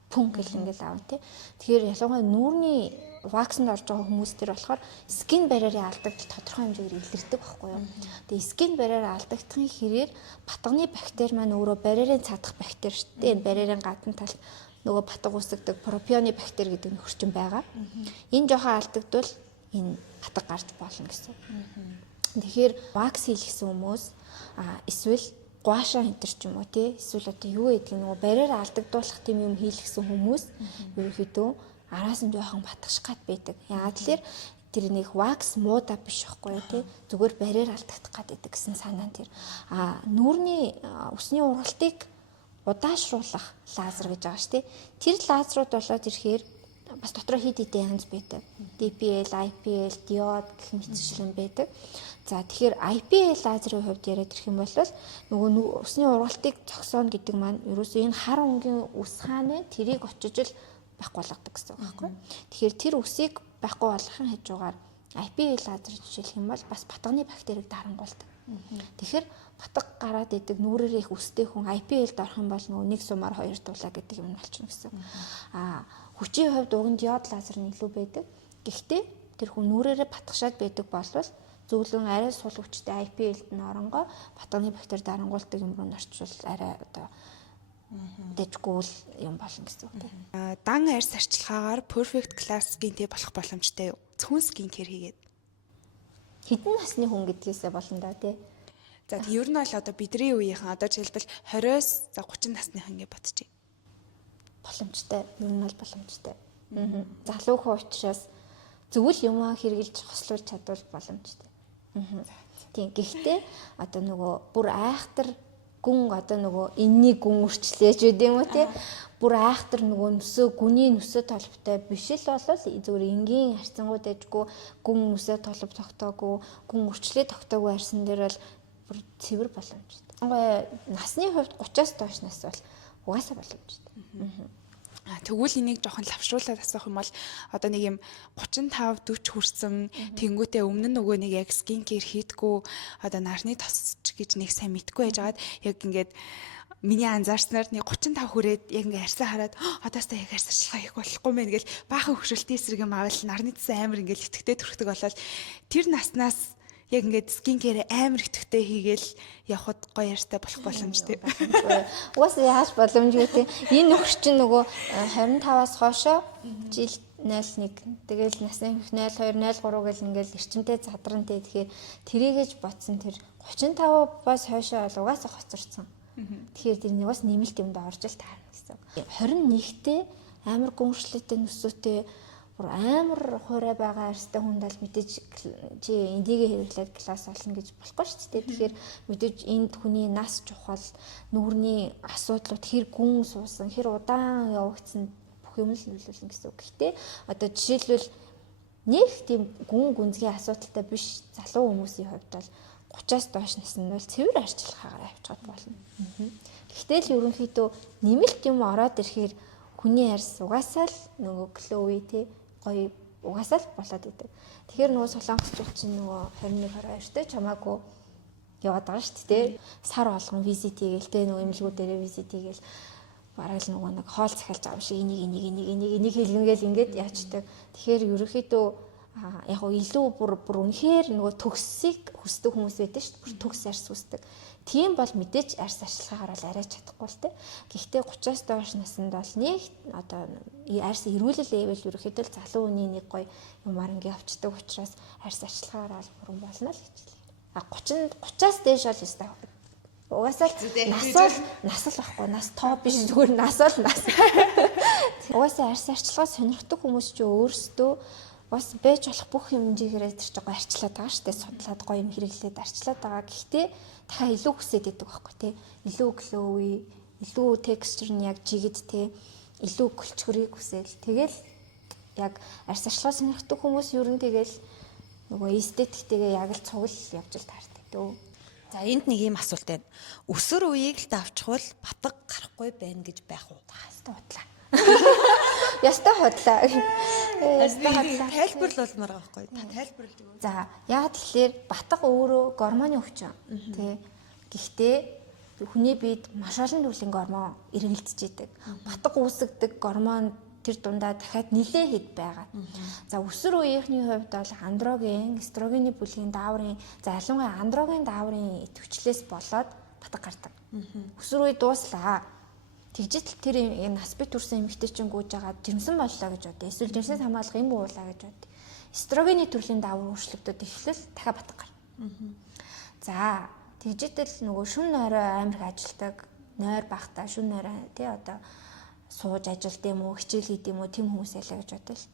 Пүн гэл ингээд аав тий. Тэгэхээр ялангуяа нүүрний ваксанд орж байгаа хүмүүс төр болохоор скин барьерын алдагдал тодорхой хэмжээгээр илэрдэг байхгүй юу. Тэгээ скин барьер алдагдахын хэрээр батганы бактери маань өөрөө барьерын цадах бактери шүү дээ. Энэ барьерын гадна тал нөгөө батг үүсгдэг пропионы бактери гэдэг нөхөрчин байгаа. Энэ жоохон алдагдвал энэ батг гарч болно гэсэн. Тэгэхээр вакс хийлгсэн хүмүүс эсвэл гуашаа хэнтэр ч юм уу тий эсвэл одоо юу гэдэг нөгөө барьер алдагдуулах тийм юм хийлгсэн хүмүүс ерөөхдөө араас нь жоохон батгах гад байдаг. Яагаад тэгэхээр тэр нэг вакс муудаа биш байхгүй тий зүгээр барьер алдагдах гад байдаг гэсэн санаа нь тэр. Нүүрний усны ургалтыг удаашруулах лазер гэж байгаа шүү тий. Тэр лазерууд болоод ирэхээр бас дотроо хид хидэн янз байдаг. DPL, IPL, диод гэх мэтчлэн байдаг. За тэгэхээр IPL лазерын хувьд яриад ирэх юм бол нөгөө усны ургалтыг зогсооно гэдэг маань ерөөсөө энэ хар өнгийн ус хааны тэрийг очиж л байхгүй болгодог гэсэн үг байхгүй. Тэгэхээр тэр усыг байхгүй болгохын хажуугаар IPL лазер жишээлх юм бол бас батганы бактерийг дарангуулдаг. Тэгэхээр батг гараад идэг нүрээр их үстэй хүн IPL-д орох юм бол нөгөө нэг сумаар хоёр дуулаа гэдэг юм болчихно гэсэн. Хүчийн хувьд уг нь диод лазер нь илүү байдаг. Гэхдээ тэр хүн нүрээрээ батгашаад байдаг болвол зөвлөн арай сул хүчтэй IPL-д нь оронгоо батганы бактери дарангуулдаг юм руу орчвол арай одоо дэжгүүл юм болно гэсэн үг. Дан арьс арчилгаагаар perfect class skin-тэй болох боломжтой юу? Зөвхөн skin care хийгээд. Хэдэн насны хүн гэдгээсээ болно да тий. За тэг ер нь бол одоо бидний үеийнхэн одоо жишээлбэл 20-с 30 насныхан гэж бодчих. Боломжтой. Ер нь бол боломжтой. Залуу хүн учраас зөвл юм хэрэгжилж хослуулж чадвал боломжтой. Тийм. Гэхдээ одоо нөгөө бүр айхтар гүн одоо нөгөө энэний гүн үрчлээж үт юм уу тий. Бүр айхтар нөгөө нүсөө гүний нүсөө толботой биш л болол зүгээр энгийн харьцангуй дэжгүй гүн нүсөө толб тогтоогүй гүн үрчлээ тогтоогүй арьсан дээр бол бүр цэвэр боломжтой. Насны хувьд 30-аас доош нас бол угаасаа боломжтой. Тэгвэл энийг жоохон лавшруулаад асуух юм бол одоо нэг юм 35 40 хүрсэн тэнгүүтээ өмнө нь нөгөө нэг яг скин кер хийдгүү одоо нарны тосч гэж нэг сайн мэдгүй байжгаад яг ингээд миний анзаарснаар нэг 35 хүрээд яг ингээд арьсаа хараад одоостай яг арьсарчлага хийх болохгүй мэн гэл баахан хөвшөлтийн эсрэг юм авал нарны тос амар ингээд итгэвтэй төрхдөг болол тэр наснаас Яг ингээд скин кэр амар итгэвтэй хийгээл явхад гоё ярьтай болох боломжтой. Угаасаа яаж боломжгүй те. Энэ нөхөр чинь нөгөө 25-аас хойшоо жил 01 тэгэл насны 02 03 гэл ингээл эрчимтэй задрантэй тэгэхээр тэрийгэж бодсон тэр 35-аас хойшоо бол угаасаа хоцорсон. Тэгэхээр тэр нэг бас нэмэлт юмд орж л таарна гэсэн. 21-т амар гүншлэлтэй нүсүүтэй бүр амар хуурай байгаа арьстай хүнд аль мэдээж чи эндигээ хэрэглээд класс олно гэж болохгүй шүү дээ. Тэгэхээр мэдээж энд хүний нас чухал, нүрийн асуудлууд хэр гүн суусан, хэр удаан явагдсан бүх юм л нөлөөлнө гэсэн үг. Гэхдээ одоо жишээлбэл нэг тийм гүн гүнзгий асуудалтай биш залуу хүмүүсийн хувьд бол 30-аас доош наснд бол цэвэр арчилгаагаар авчгаад болно. Гэхдээ л ерөнхийдөө нэмэлт юм ороод ирэхээр хүний арьс угаасаа л нөгөө глоуи те гоё угаасаа л болоод идэг. Тэгэхээр нөгөө солонгосчууд чинь нөгөө 21 22-т чамаагүй яваад байгаа шүү дээ. Сар болгон визит хийгээл те нөгөө эмнэлгүүд дээрээ визит хийгээл бараг л нөгөө нэг хоол захиалж байгаа юм шиг энийг хэлнгээл ингээд яачдаг. Тэгэхээр ерөөхдөө яг гоо илүү бүр үнэхээр нөгөө төгсийг хүсдэг хүмүүс байдаг шүү дээ. Бүр төгс арьс хүсдэг. Тийм бол мэдээж арьс ашиглагаар бол арайч чадахгүй л те. Гэхдээ 30-аас доош наснд бол нэг одоо арьс эрүүлэл эвэл ерөөхдөө залуу хүний нэг гоё юмар ингээ авчдаг учраас арьс ашиглагаар бол бүрэн болно л гэж хэлээ. 30-аас дээш бол өстой. Угаасаа нас л байхгүй. Нас тоо биш зүгээр нас бол нас. Угаасаа арьс арчилгаа сонирхдаг хүмүүс ч өөрсдөө бас байж болох бүх хэмжээгээр тэр чинь арчлаад байгаа шүү дээ. Судлаад гоё юм хэрэглээд арчлаад байгаа. Гэхдээ дахиад илүү хүсээд идэг байхгүй тий. Илүү глоуи, илүү текстур нь яг жигэд тий. Илүү гөлчгөрийг хүсээл. Тэгэл яг арьс арчилгаа сонирхдаг хүмүүс ер нь тэгэл нөгөө эстетиктэйгээ яг л цугл явж л таардаг дөө. За энд нэг юм асуулт байна. Өсөр үеийг л давчхвал батг гарахгүй байна гэж байх уу? Хааста бодлаа. Яста хотлаа. Тайлбарлуулмаар байгаа байхгүй. Та тайлбарлаж өгөө. За, яг тэгэхээр батг өөрөө гормоны өвчин. Тэ. Гэхдээ хүний биед маш олон төрлийн гормон эргэлдэж идэг. Батг үүсгдэг гормон тэр дундаа дахиад нэлээ хэд байгаа. За, өсвөр үеийнхний хувьд бол андроген, эстрогены бүлгийн дааврын, за ялангуяа андроген дааврын идэвхжлээс болоод батг гардаг. Өсвөр үе дууслаа. Тэгжэл тэр нас бит төрсэн эмэгтэй чинь гүйж байгаа жирэмсэн боллоо гэж бодъё. Эсвэл жирэмсээс хамгаалах юм уулаа гэж бодъё. Эстрогены төрлийн даавар өөрчлөгдөд эхлэл дахиад батг гарна. За тэгжэл нөгөө шүн нойроо амар их ажилдаг, нойр багтаа шүн нойроо тий одоо сууж ажилт юм уу, хичээл хийд юм уу тийм хүмүүс ялаа гэж бодъё л.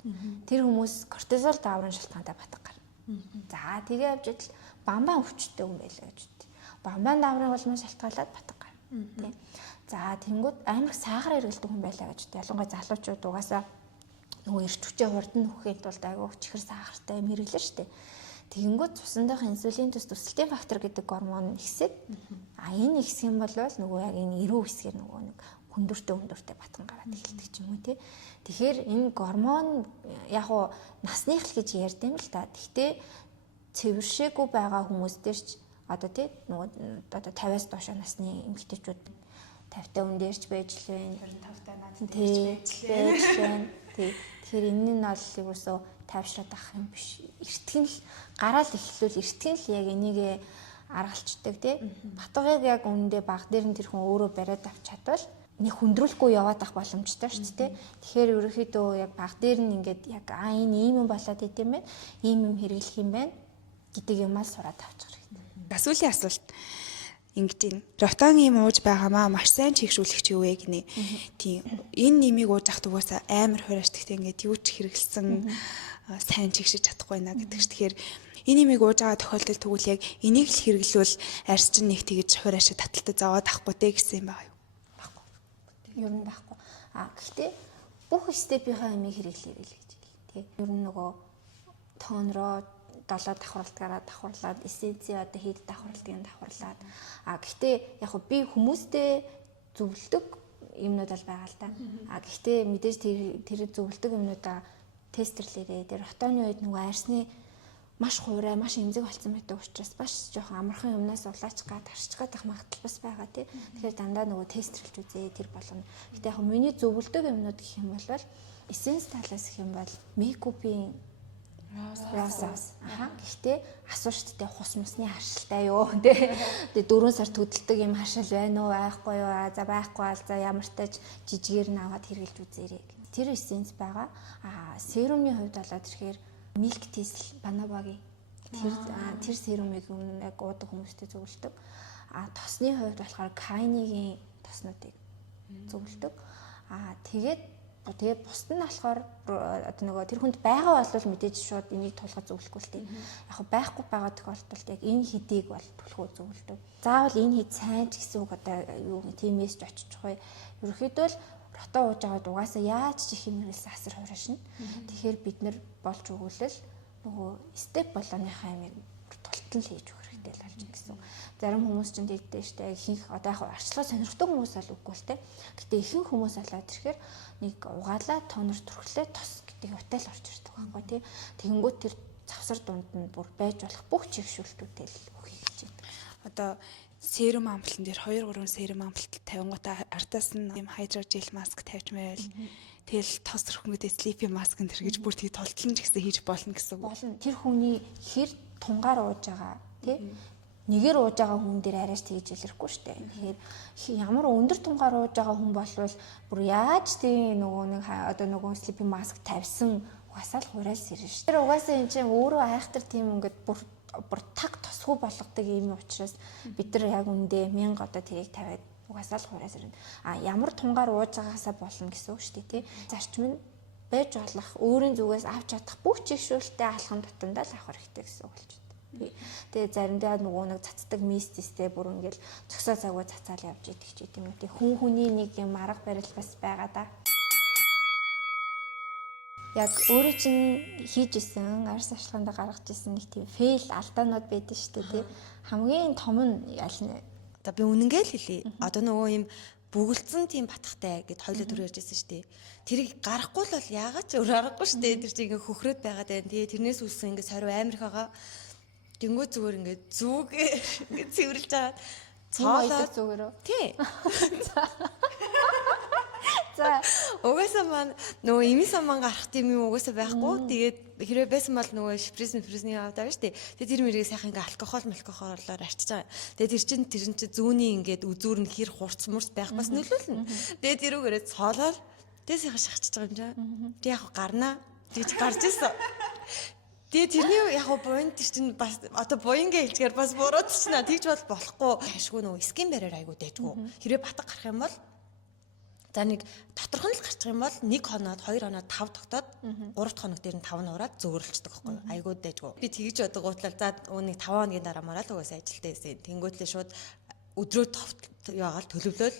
Тэр хүмүүс кортизол дааврын шалтгаантай батг гарна. За тэгээ явж идэл бамбан өвчтөй хүн байлаа гэж бодъё. Бамбан дааврын улмын шалтгаалаад батг гарна. Тий. За тэнгууд амар сахар эргэлдэг хүн байлаа гэж. Ялангуяа залуучууд угаасаа нөгөө эрч хүчээ хурдан нөхөхийн тулд айгүй чихэр сахартай юм хэрэглэн штэ. Тэгэнгүүт цусндах инсулин төс төсөлтийн фактор гэдэг гормон ихсээд энэ ихсэх юм бол нөгөө яг энэ эрүү хэсгээр нөгөө нэг хүндүртэй батган гараад эхэлдэг ч юм уу тий. Тэгэхээр энэ гормон яг уу насных л гэж ярьдаг юм л та. Гэхдээ цэвэршээгүй байгаа хүмүүс дээр ч одоо тий нөгөө одоо 50-аас доош насны эмэгтэйчүүд 50-та хүн дээрч байж л байна. 25-та наад дээрч байж л байна. Тэгэхээр энэ нь бол юусоо тайвшраад авах юм биш. Эртгэн л гараал эхлүүл эртгэн л яг энийгээ аргалцдаг тий. Батгыг яг үнэндээ баг дээр нь тэр хүн өөрөө бариад авч чадвал нэг хүндрүүлэхгүй яваад ах боломжтой шүү дээ. Тэгэхээр ерөөхдөө яг баг дээр нь ингээд яг энэ ийм юм болоод идэм байх, ийм юм хэрэглэх юм байна гэдэг юмаа сураад авчих хэрэгтэй. Сүүлийн асуулт ингэж байна. Ротан юм ууж байгаамаа маш сайн чигшүүлэх чи юу вэ гинэ. Тийм. Энэ нэмийг ууж ахт угаасаа амар хуурашдагтай ингээд юу ч хэрэгэлсэн сайн чигшиж чадахгүй наа гэдэг ч. Тэгэхээр энэ нэмийг ууж байгаа тохиолдолд тэгвэл яг энийг л хэрэглүүл арьс чинь нэг тэгж хуурашаа таталтай зовоод ахгүй дээ гэсэн юм байгаа юу? Баггүй. Ер нь баггүй. Гэхдээ бүх степийнхаа ямиг хэрэглэе л гэж хэлээ. Тий. Ер нь нөгөө тонроо 7 давхралтгаараа давхарлаад эссенци одоо хэд давхралтын давхарлаад гэхдээ яг би хүмүүстэй зөвлөдөг юмнууд бол байгаа л да. Гэхдээ мэдээж тэр зөвлөдөг юмнуудаа тестерлээрээ тэр ротоны үед нөгөө арьсны маш хуурай маш эмзэг болсон байдаг учраас бас жоохон амархан юмнаас улаач гад харч гадах магадлал бас байгаа тий. Тэгэхээр дандаа нөгөө тестерлж үзээ тэр болгоно. Гэхдээ яг миний зөвлөдөг юмнууд гэх юм бол эссенц талаас гэх юм бол мейкупын Росос. Гэхдээ асуу шүү дээ хус мусны харшилтай юу тий. Тэгээ 4 сар төдөлдөг юм харшил байна уу байхгүй юу? За байхгүй бол за ямар ч тач жижигээр наваад хэрглэж үзээрэй. Тэр эссенц байгаа. Серумын хувьд болоод ирэхээр milk thistle банабаги. Тэр серумыг яг уудаг хүмүүстэй зөвлөдөг. Тосны хувьд болохоор кайнигийн тоснуудыг зөвлөдөг. Тэгээд бусд нь болохоор одоо нөгөө тэр хүнд байгаа бол мэдээж шууд энийг тулгаж зөвлөхгүй л тийм. Яг байхгүй байгаа тохиолдолд яг энэ хэдийг бол түлхүү зөвлөдөг. Заавал энэ хэд сайн ч гэсэн үг одоо юу тийм мессеж очиж байгаа. Ерөнхийдөө л рото ууж аваад угаасаа яаж ч их хэмнэлсэн асар хуурашна. Тэгэхээр бид нар болж өгүүлэл нөгөө степ болгоныхаа амийг тултал хийж өгөх хэрэгтэй л болж гэсэн. Зарим хүмүүс ч тийдтэй штэ ихэнх одоо яг арчлага сонирхдаг хүмүүс бол үгүй л те. Гэтэ ихэнх хүмүүс болоод ирэхээр нэг угаалаа тонор түрхлээ тос гэдэг утаал орж ирдэг байхгүй тий. Тэгэнгүүт тэр завсар дунд нь бүр байж болох бүх чигшүүлтүүдтэй л өгье гэж байна. Одоо серум амталтан дээр 2-3 серум амталт тавингуудаа ардаас нь юм хайдрожел маск тавьж байвал тэгэл тос төрхмөдөө sleeping mask энэ гэж бүр тийг толтлон ч гэсэн хийж болно гэсэн үг. Болно. Тэр хүний хэр тунгаар ууж байгаа тий. Нэгээр ууж байгаа хүн дээр арайч тэгж илэрхгүй шүү дээ. Тэгэхээр ямар өндөр тунгаар ууж байгаа хүн болвол бүр яаж тийм нөгөө нэг одоо нөгөө sleeping mask тавьсан угаасаа л хураас ирнэ шүү. Тэр угаасаа энэ чинь өөрөө айхтар тийм ингээд бүр таг тосгүй болгодог юм учраас бид нар яг үндэ 1000 одоо тэрийг тавиад угаасаа л хураас ирнэ. Ямар тунгаар ууж байгаасаа болно гэсэн үг шүү дээ тий. Зарчим нь байж болох өөрийн зүгээс авч чадах бүх чигшүүлэлтээ алхам тутамдаа л авах хэрэгтэй гэсэн үг болж байна. Тэгээ заримдаа нөгөө нэг цацдаг мистистэй бүр ингээл цогсоо цагаа цацаал явж идэг ч гэдэм үү. Тэг хүний нэг юм арга барил бас байгаа да. Яг өөрөө чинь хийж исэн арьс ашиглаанд гаргаж исэн нэг тийм фейл алдаанууд байдаг шүү дээ тий. Хамгийн том нь яль нэ. Одоо би үнэнгээ л хэлье. Одоо нөгөө юм бүгэлдсэн тийм батхтай гэд хоёлоо төр ярьж байсан шүү дээ. Тэрийг гарахгүй л бол яагаад ч өөр аргагүй шүү дээ. Тэр чинь ингээ хөхрөөд байгаад байна. Тэгээ тэрнээс үүссэн ингээ сорив амирх байгаа. Тэнгүү зүгээр ингээд зүг ингээд цэвэрлж байгаа. Цоолоо зүгээрөө. Тий. За угаасаа маань нөгөө ими саман гарах тийм юм угаасаа байхгүй. Тэгээд хэрвээ байсан бол нөгөө шпресний аваад байгаа шүү дээ. Тэгээд тэр мэрийг сайхан ингээд алкоголоор арчиж байгаа. Тэгээд тэр чинь зүүнний ингээд үзүүр нь хэр хурц мурц байх бас нөлөөлнө. Тэгээд тэрүүгээрээ цоолол тэгээд сайхан шахчихж байгаа юм жаа. Тэг яг гарнаа. Тэгж гарч ирсэн. Тэгээ тэрний яг буйнд чинь бас одоо буйнгээ хэлчихээр бас буруудчихна. Тэгж бол болохгүй. Ашгүй нөгөө скин барьаар айгуу дайжгүй. Хэрвээ батг гарах юм бол за нэг доторх нь л гарчих юм бол 1 хоноод 2 хоноод 5 тогтоод 3 дахь хоног дээр нь 5 нуураад зөөрөлчдөг байхгүй юу? Айгуу дайжгүй. Би тэгж бодог гутлал за нэг 5 хоногийн дараа мараа л угаасаа ажилтаа байсан. Тэнгүүтлээ шууд өдрөө яагаал төлөвлөөл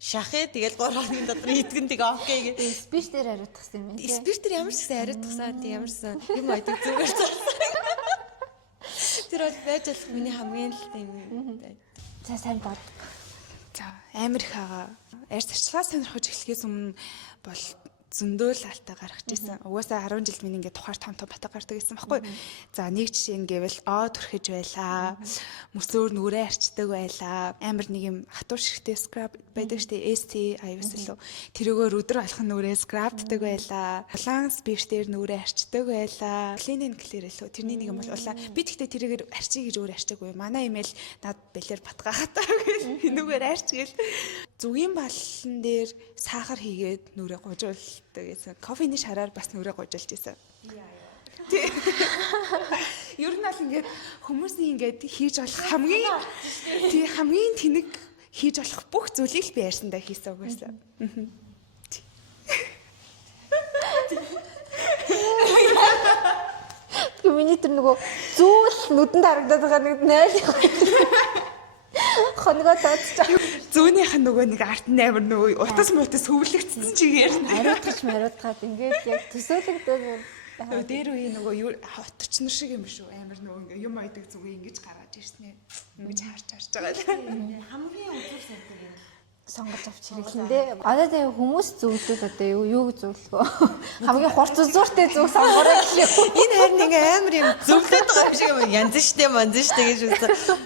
шахаа тэгэл 3 хоногийн дотор идэгэн тэгээ окей гэ. спич дээр хариуцсан юм тий. Спич дээр ямар ч гэсэн хариуцсан тий ямарсан юм айдаг зүгээр цаасан. Тэр бол байж болох миний хамгийн л тийм юм байна. За сайн бод. За амар их байгаа. Арьс арчилгаа сонирхож эхлэхээс өмнө бол зөндөө л алтаа гаргаж ирсэн. Угаасаа 10 жилд минь ингээд тухаар том батга гардаг гэсэн байхгүй. За нэг жишээ ингээвэл түрхэж байлаа. Мөсөөр нүрээ арчдаг байлаа. Амар нэг юм хатуур ширхтэй скраб байдаг штэ ST аюус лөө. Тэрөөгөр өдөр алхах нүрээ скрабддаг байлаа. Улаан спиртээр нүрээ арчдаг байлаа. Clean and clear лөө. Тэрний нэг юм бол улаан. Би тэгтээ тэрийгээр арчиг гэж өөр арчаагүй. Манай имэйл над бэлэр батгаа хатаа гэж нүгээр арчгээл. Зүгийн баллан дээр сахар хийгээд нүрээ гужуулдаг гэсэн. Кофений шараар бас нүрээ гужуулж байсан. Ер нь аль ингээд хүмүүсийн ингээд хийж болох хамгийн тэнэг хийж болох бүх зүйлийг би ярьсандаа хийсэн угаасаа. Тэгээ миний тэр нөгөө зүүл нүдэнд харагдаад байгаа нэг 0 хоногоо тооцож. Зүүнийх нь нөгөө нэг арт амар нөгөө утас мутас хөвлөгдсөн чигээр Ариутгаж ингээд яг төсөөлөгдөв. Дээр үе нөгөө хотч нар шиг юм шүү. Амар нөгөө юм айдаг зүгээ ингэж гаргаж ирсэн ээ. Ингэж харж байгаа. Хамгийн үзүүр сайтай юм. Сонгож авч хэрэглэндээ. Одоо тэгээ хүмүүс зөвлөл одоо юу гэж зөвлөхөө. Хамгийн хурц үзүүртэй зөв сонгороо гэлээ. Энэ харин ингээ амар юм зөвлөд байгаа юм шиг юм. Янз штэ гэж үзсэн.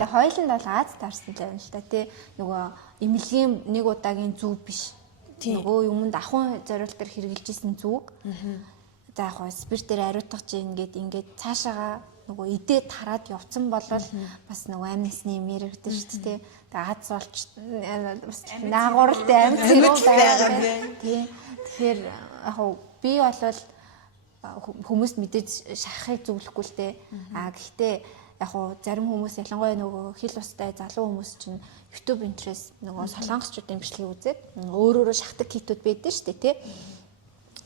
Тэгээ хоёуланд бол Аз таарсан л байна л та тий. Нөгөө эмнэлгийн нэг удаагийн зүг биш. Нөгөө юмд ахын зориултаар хэрэгжилжсэн зүг. за яг хоо спиртээр ариутгах чинь ингээд цаашаага нөгөө идээд хараад явцсан болвол бас нөгөө амьсны юм яригдэн шүү дээ. Тэгээ Аз болж бас наагууралтай амьд зэрэг байгаа тийм. Тэгэхээр яг хоо би болвол хүмүүс мэдээж шахахыг зөвлөхгүй л дээ. Гэхдээ яг хоо зарим хүмүүс ялангуяа нөгөө хил устай залуу хүмүүс чинь YouTube интерес нөгөө солонгосчуудын бичлэгийг үзээд өөрөөрөө шахдаг китүүд байдаг шүү дээ тий.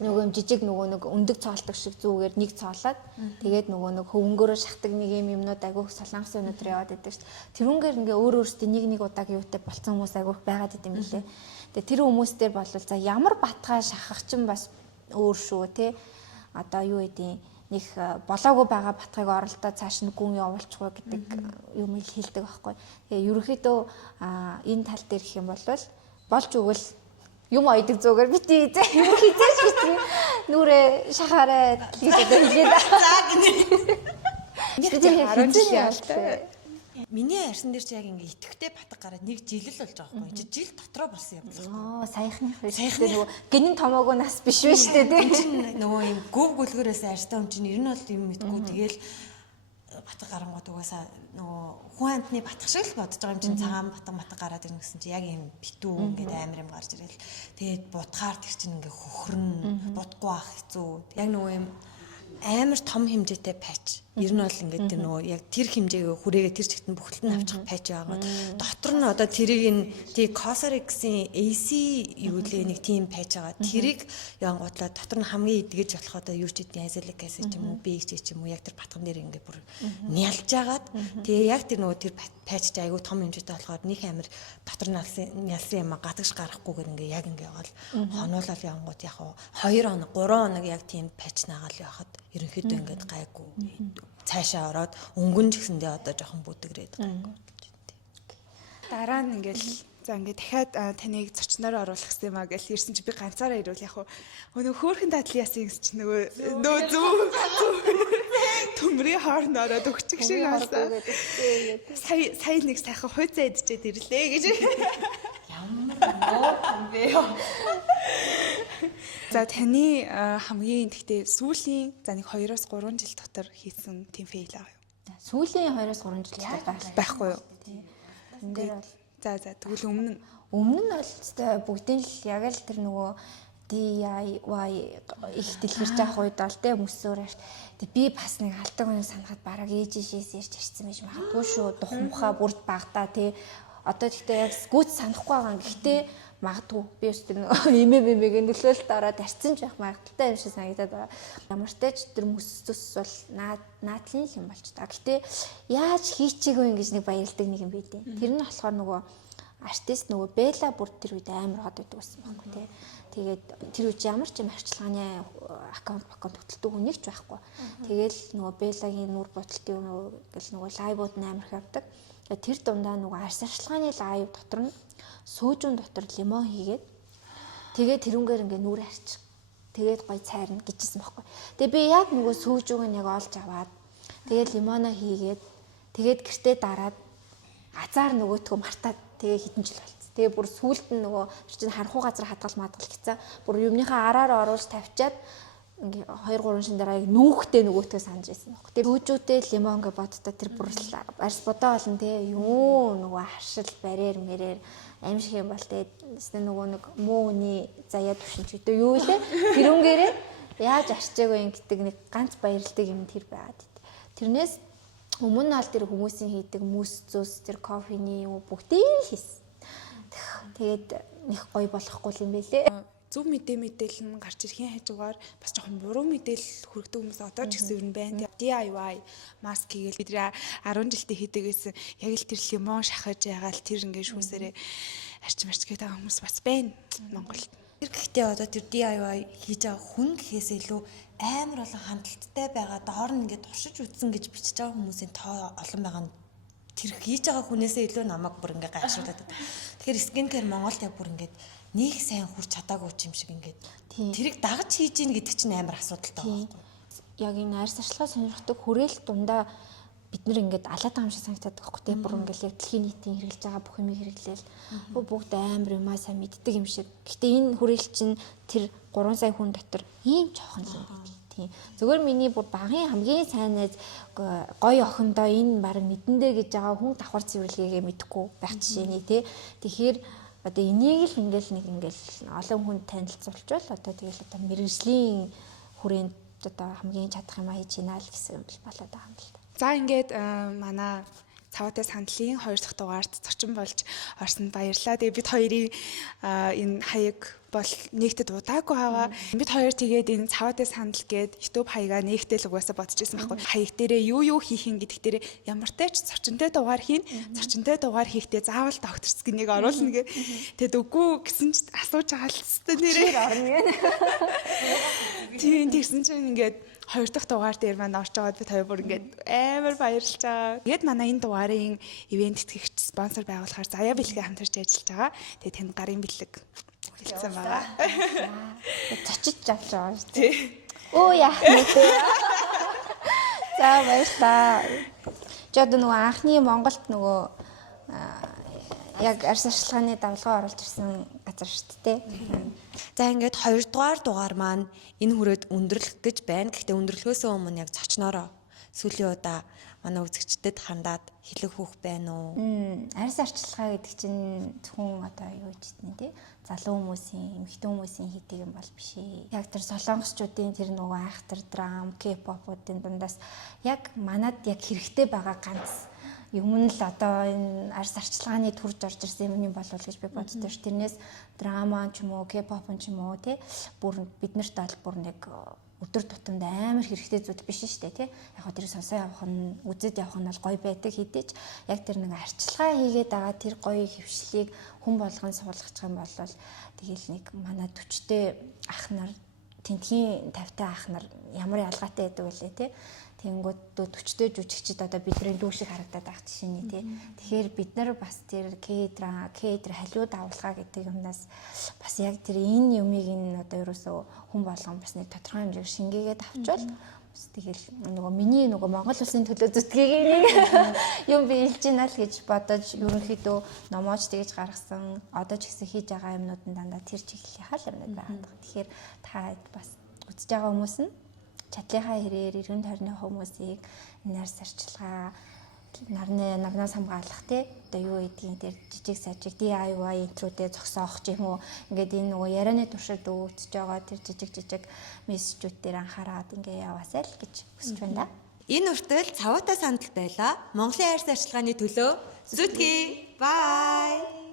Нөгөө юм жижиг нөгөө нэг өндөг цоолдог шиг зүүгээр нэг цоолоод тэгээд нөгөө нэг хөвөнгөөрөө шахдаг нэг юмнууд агиух солонгос өнөдөр яваад байдаг шүү дээ. Тэрүүнгээр ингээ өөр өөртөө нэг удаагийн юутай болцсон хүмүүс агиух байгаад идэм билээ. Тэгээд тэр хүмүүстээр бол за ямар батгаа шахах чинь бас өөр шүү тий. Одоо юу гэдэг нэг болоогүй байгаа батгыг оролдоо цааш нь гүн явуулчихгүй гэдэг юм хэлдэг байхгүй. Тэгээ ерөнхийдөө энэ тал дээр гэх юм бол болж өгвөл юм ойдаг зүгээр бити зэ юм хийчихэж бити нүрээ шахаарай гэдэг хэлээд. За гинэ. Ингээд 10 жил явалтай. Миний арьсан дээр чи яг ингээ итгэвтэй батг гараад 1 жил л болж байгаа байхгүй. Жил дотроо болсон юм байна. Саяхных нөгөө гинэн томоогүй нас биш вэ штэ тийм. Нөгөө юм гөв гөлгөрөөс арьстай юм чинь ер нь бол юм мэдгүй тэгэл батг гарангууд угаасаа нөгөө хүн амтны батг шиг л бодож байгаа юм чинь цагаан батг гараад ирнэ гэсэн чи яг юм битүү ингээд амар юм гарч ирэл. Тэгээд будгаар тэр чинь ингээ хөхрөн будгүй ах хэцүү. Яг нөгөө юм амар том хэмжээтэй патч. Ер нь бол ингээд тэр нөгөө яг тэр хэмжээгээ хүрээгээ тэр чигт нь бүхэлд нь авчих патч байгаа. Дотор нь одоо тэрийг нь тий Cosrx-ийн AC юу лээ нэг тийм патч байгаа. Тэрийг янгуудлаа дотор нь хамгийн идгэж болох одоо юу ч гэдэг азелик acid ч юм уу BH ч юм уу яг тэр батган дээр ингээд бүр нялж агаад тэгээ яг тэр нөгөө тэр патч айгу том хэмжээтэй болохоор нэг амир дотор нь нялсан юм гадагш гарахгүйгээр ингээд яг ингээд явал хонуулал янгууд яг 2 хоног 3 хоног яг тийм патч наагаал явахад ерөнхийдөө ингээд гайгүй цаашаа ороод өнгөн ч гэсэндээ одоо жоохон бүдэгрээд байгаа юм гэж байна. Дараа нь ингээл за ингээд дахиад таныг зочноор оруулах гэсэн юм аа гэж ирсэн чи би ганцаараа ирвэл яг нөгөө хөөхөн дадлын ясын гэсэн чи нөгөө зүг төмрийн хоорн ороод өгчих шиг хаасан. Сая нэг сайхан хуйцаа идчихэд ирлээ гэж. Ямар ноо бэ? За таны хамгийн тэгтээ сүүлийн за нэг 2-3 жил дотор хийсэн тийм фейл аа юу? Сүүлийн 2-3 жил дотор байхгүй юу? Энэ дээр бол за тэгвэл өмнө нь бол бүгдийн л яг л тэр нөгөө DIY их дэлгэрж авах үед бол тэ хүмүүсөөр тэг би бас нэг алдаг үнэ санахад бараг ээжээшээс ярьж ирсэн байж магадгүй шүү. Духамхаа бүрд багтаа тий. Одоо тэгтээ яг гүц санахгүй байгаа. Гэхдээ магадгүй би өстөр имэбэмэгийн нөлөөлөлт ороод арцсан ч байх магадaltaй юм шиг санагдаад байгаа. Ямар ч тач тэр мөсцөс бол наадлын юм болч та. Гэтэ яаж хийчихээгөө ингэж нэг баярлдаг нэг юм байдیں۔ Тэр нь болохоор нөгөө артист нөгөө Белла бүр тэр үед амар хот байдаг байсан байхгүй тий. Тэгээд тэр үед ямар ч юм арчилгааны аккаунт хөтэлдэг хүн нэг ч байхгүй. Тэгэл нөгөө Беллагийн нүур бодолтын гэл нөгөө лайвууд амар их авдаг. Тэр дундаа нөгөө арчилгааны лайв дотор нь сүүжүүн дотор лимон хийгээд тэгээд тэрүүнгээр ингээ нүрэ арчих. Тэгээд гой цайрна гэжсэн байхгүй. Тэгээ би яг нөгөө сүүжүүг нь яг олж аваад тэгээд лимоно хийгээд тэгээд гэртээ дараад азар нөгөөтгөө мартаад тэгээ хитэн жил болцсон. Тэгээ бүр сүулт нь нөгөө чинь харанхуй газар хадгал мадгал гэсэн. Бүр юмныхаа араар оруулж тавьчаад ингээ 2-3 шин дараа яг нүүхтэй нөгөөтгөө санаж байсан байхгүй. Тэгээ сүүжүүтэй лимон гэ бодтой тэр бүр арс бодоо олон те юу нөгөө харшил барьер мэрэр аим шиг юм бол тэгээд нөгөө нэг муу үний заяа төвшин ч гэдэг юу лээ. Тэрүүнгээрээ яаж арчаагүй юм гэдэг нэг ганц баярлдаг юм тэр байгаад. Тэрнээс өмнө нь аль тэр хүмүүсийн хийдэг мөс зүс тэр кофений юу бүгдийг хийсэн. Тэгээд нэг гоё болохгүй юм байлээ. Зөв мэдээлэл нь гарч ирэхин хажуугаар бас жоохон буруу мэдээлэл хүргэдэг хүмүүс одоо ч гэсэн юм байна. DIY маск хийгээл бидний 10 жилдээ хийдэг гэсэн яг л тэр лимон шахаж ягаал тэр ингээ шүүсээрээ арчим гэдэг хүмүүс бас байна Монголд. Тэр гэхдээ одоо тэр DIY хийж байгаа хүн гэхээс илүү амар олон хандлттай байгаа доор нь ингээд туршиж үзсэн гэж бичиж байгаа хүмүүсийн тоо олон байгаа нь тэр хийж байгаа хүнээсээ илүү намайг бүр ингээ гайхшруулдаг. Тэгэхээр skincare Монголд яг бүр ингээд нэг сайн хүрч чадаагүй юм шиг ингээд тэрийг дагаж хийж ийн гэдэг чинь амар асуудалтай байхгүй. Яг энэ арьс арчилгаа сонирхдаг хүрээл дундаа бид нэр ингээд алаад байгаа юм шиг санагдаад байгаа хөөхтэй бүр ингээд яг дэлхийн нийтийн хэрэгжилж байгаа бүх юм хэрэглээл бүгд амар юмаа сайн мэддэг юм шиг. Гэтэ энэ хүрээл чинь тэр 3 сая хүн дотор ийм жоохон юм байдаг. Тийм. Зөвхөн миний бүр багын хамгийн сайн найз гоё охиндоо энэ баг мэдэндээ гэж байгаа хүн давхар цэвэрлэгээ мэдэхгүй байх жишээний тий. Тэгэхээр одоо энийг л ингээл олон хүнд танилцуулчвал одоо тэгэл одоо мэрэгжлийн хүрээнд одоо хамгийн чадах юм хийж ийна л гэсэн юм болоод байгаа юм л та. За ингээд манай цаваатай сандлын 2 дахь дугаарт зочин болж орсонд баярлалаа. Тэгээ бид хоёрын энэ хаяг бол нэгтэд удаагүй байгаа. Бид хоёр тэгээд энэ цаваатай сандал гээд YouTube хаягаа нэгтэл угаасаа бодож ирсэн байхгүй. Хаяг дээрээ юу хийх юм гэдэг дээрээ ямартай ч зочинтой дугаар хийн. Зочинтой дугаар хийхдээ заавал докторс гинэг оруулна гэ. Тэгэд үгүй гэсэн ч асууж байгаа л хэвээр нэрээ орно юм. Тийм тэгсэн чинь ингээд 2 дахь дугаар дээр маань орж байгаад бид хоёр бүр ингээд амар баярлж байгаа. Тэгээд манай энэ дугаарын ивент тэтгэгч спонсор байгуулахаар Заяа бэлгээ хамтарч ажиллаж байгаа. Тэгээд танд гарын бэлэг хэлсэн байгаа. Цочиж авч байгаа шүү дээ. Оо яах вэ? За баярлалаа. Жод нөгөө анхны Монголд нөгөө яг арьс арчилгааны давлгаа оруулж ирсэн газар шүү дээ. За ингээд 2 дугаар дугаар маань энэ хүрээд өндөрлөх гэж байна. Гэхдээ өндөрлөхөөс өмнө яг зочноороо сүүлийн удаа манай үзэгчдэд хандаад хэлэх хүүх байна уу? Арьс арчилгаа гэдэг чинь зөвхөн одоо юу гэж хэлнэ тий? Залуу хүмүүсийн, эмэгтэй хүмүүсийн хийдэг юм бол биш ээ. Яг тэр солонгосчуудын тэр нөгөө айхтар драм, K-pop-уудын дундаас яг манад яг хэрэгтэй байгаа ганц юм нь л одоо энэ арьс арчилгааны төрж орж ирсэн юм болов гэж би боддог ш. Тэрнээс драма ч юм уу, K-pop ч юм уу тий бүр биднэрт бол бүр нэг өдөр тутамд амар хэрэгтэй зүйл биш шүү дээ тий. Яг хөө тэр сонсоо явах нь үзэд явах нь бол гоё байдаг хэдий ч яг тэр нэг арчилгаа хийгээд байгаа тэр гоё хөвшлийг хүн болгон суулгачих юм бол тэгэл нэг манай 40-тэй ах нар тентхийн 50-тай ах нар ямар ялгаатай байдаг вэ тий. Тэнгүүд 40-тэй жүжигчид одоо бидний дүү шиг харагдаад байх жишээний тий. Тэгэхээр бид нар бас тэр K-драма, K-дэр халиуд авалгаа гэдэг юмнаас бас яг тэр энэ юмыг энэ одоо ерөөсөө хүн болгон бас нэг тодорхой хэмжээгээр шингээгээд авчвал бас тэгэл нөгөө миний нөгөө Монгол улсын төлөө зүтгийг нэг юм биелж ийна л гэж бодож ерөнхийдөө номооч тэгж гаргасан одоо ч гэсэн хийж байгаа юмнууд нь дандаа тэр чиглэлийнхаа л юмнууд байгаа. Тэгэхээр та бас үзэж байгаа хүмүүс нь чадлынхаа хэрээр эргэн тойрны хүмүүсийг нарс арчилгаа нарнаас хамгаалах те одоо юу гэдгийг тэр жижиг сажиг DIY интруудээ зогсоох ч юм уу ингээд энэ нөгөө ярианы туршид өгч байгаа тэр жижиг мессежүүд дээр анхаарат ингээ яваасай л гэж хүсэж байна да. Энэ үртэл цаваатай сандал байла. Монголын арьс арчилгааны төлөө зүтгэе. Бай.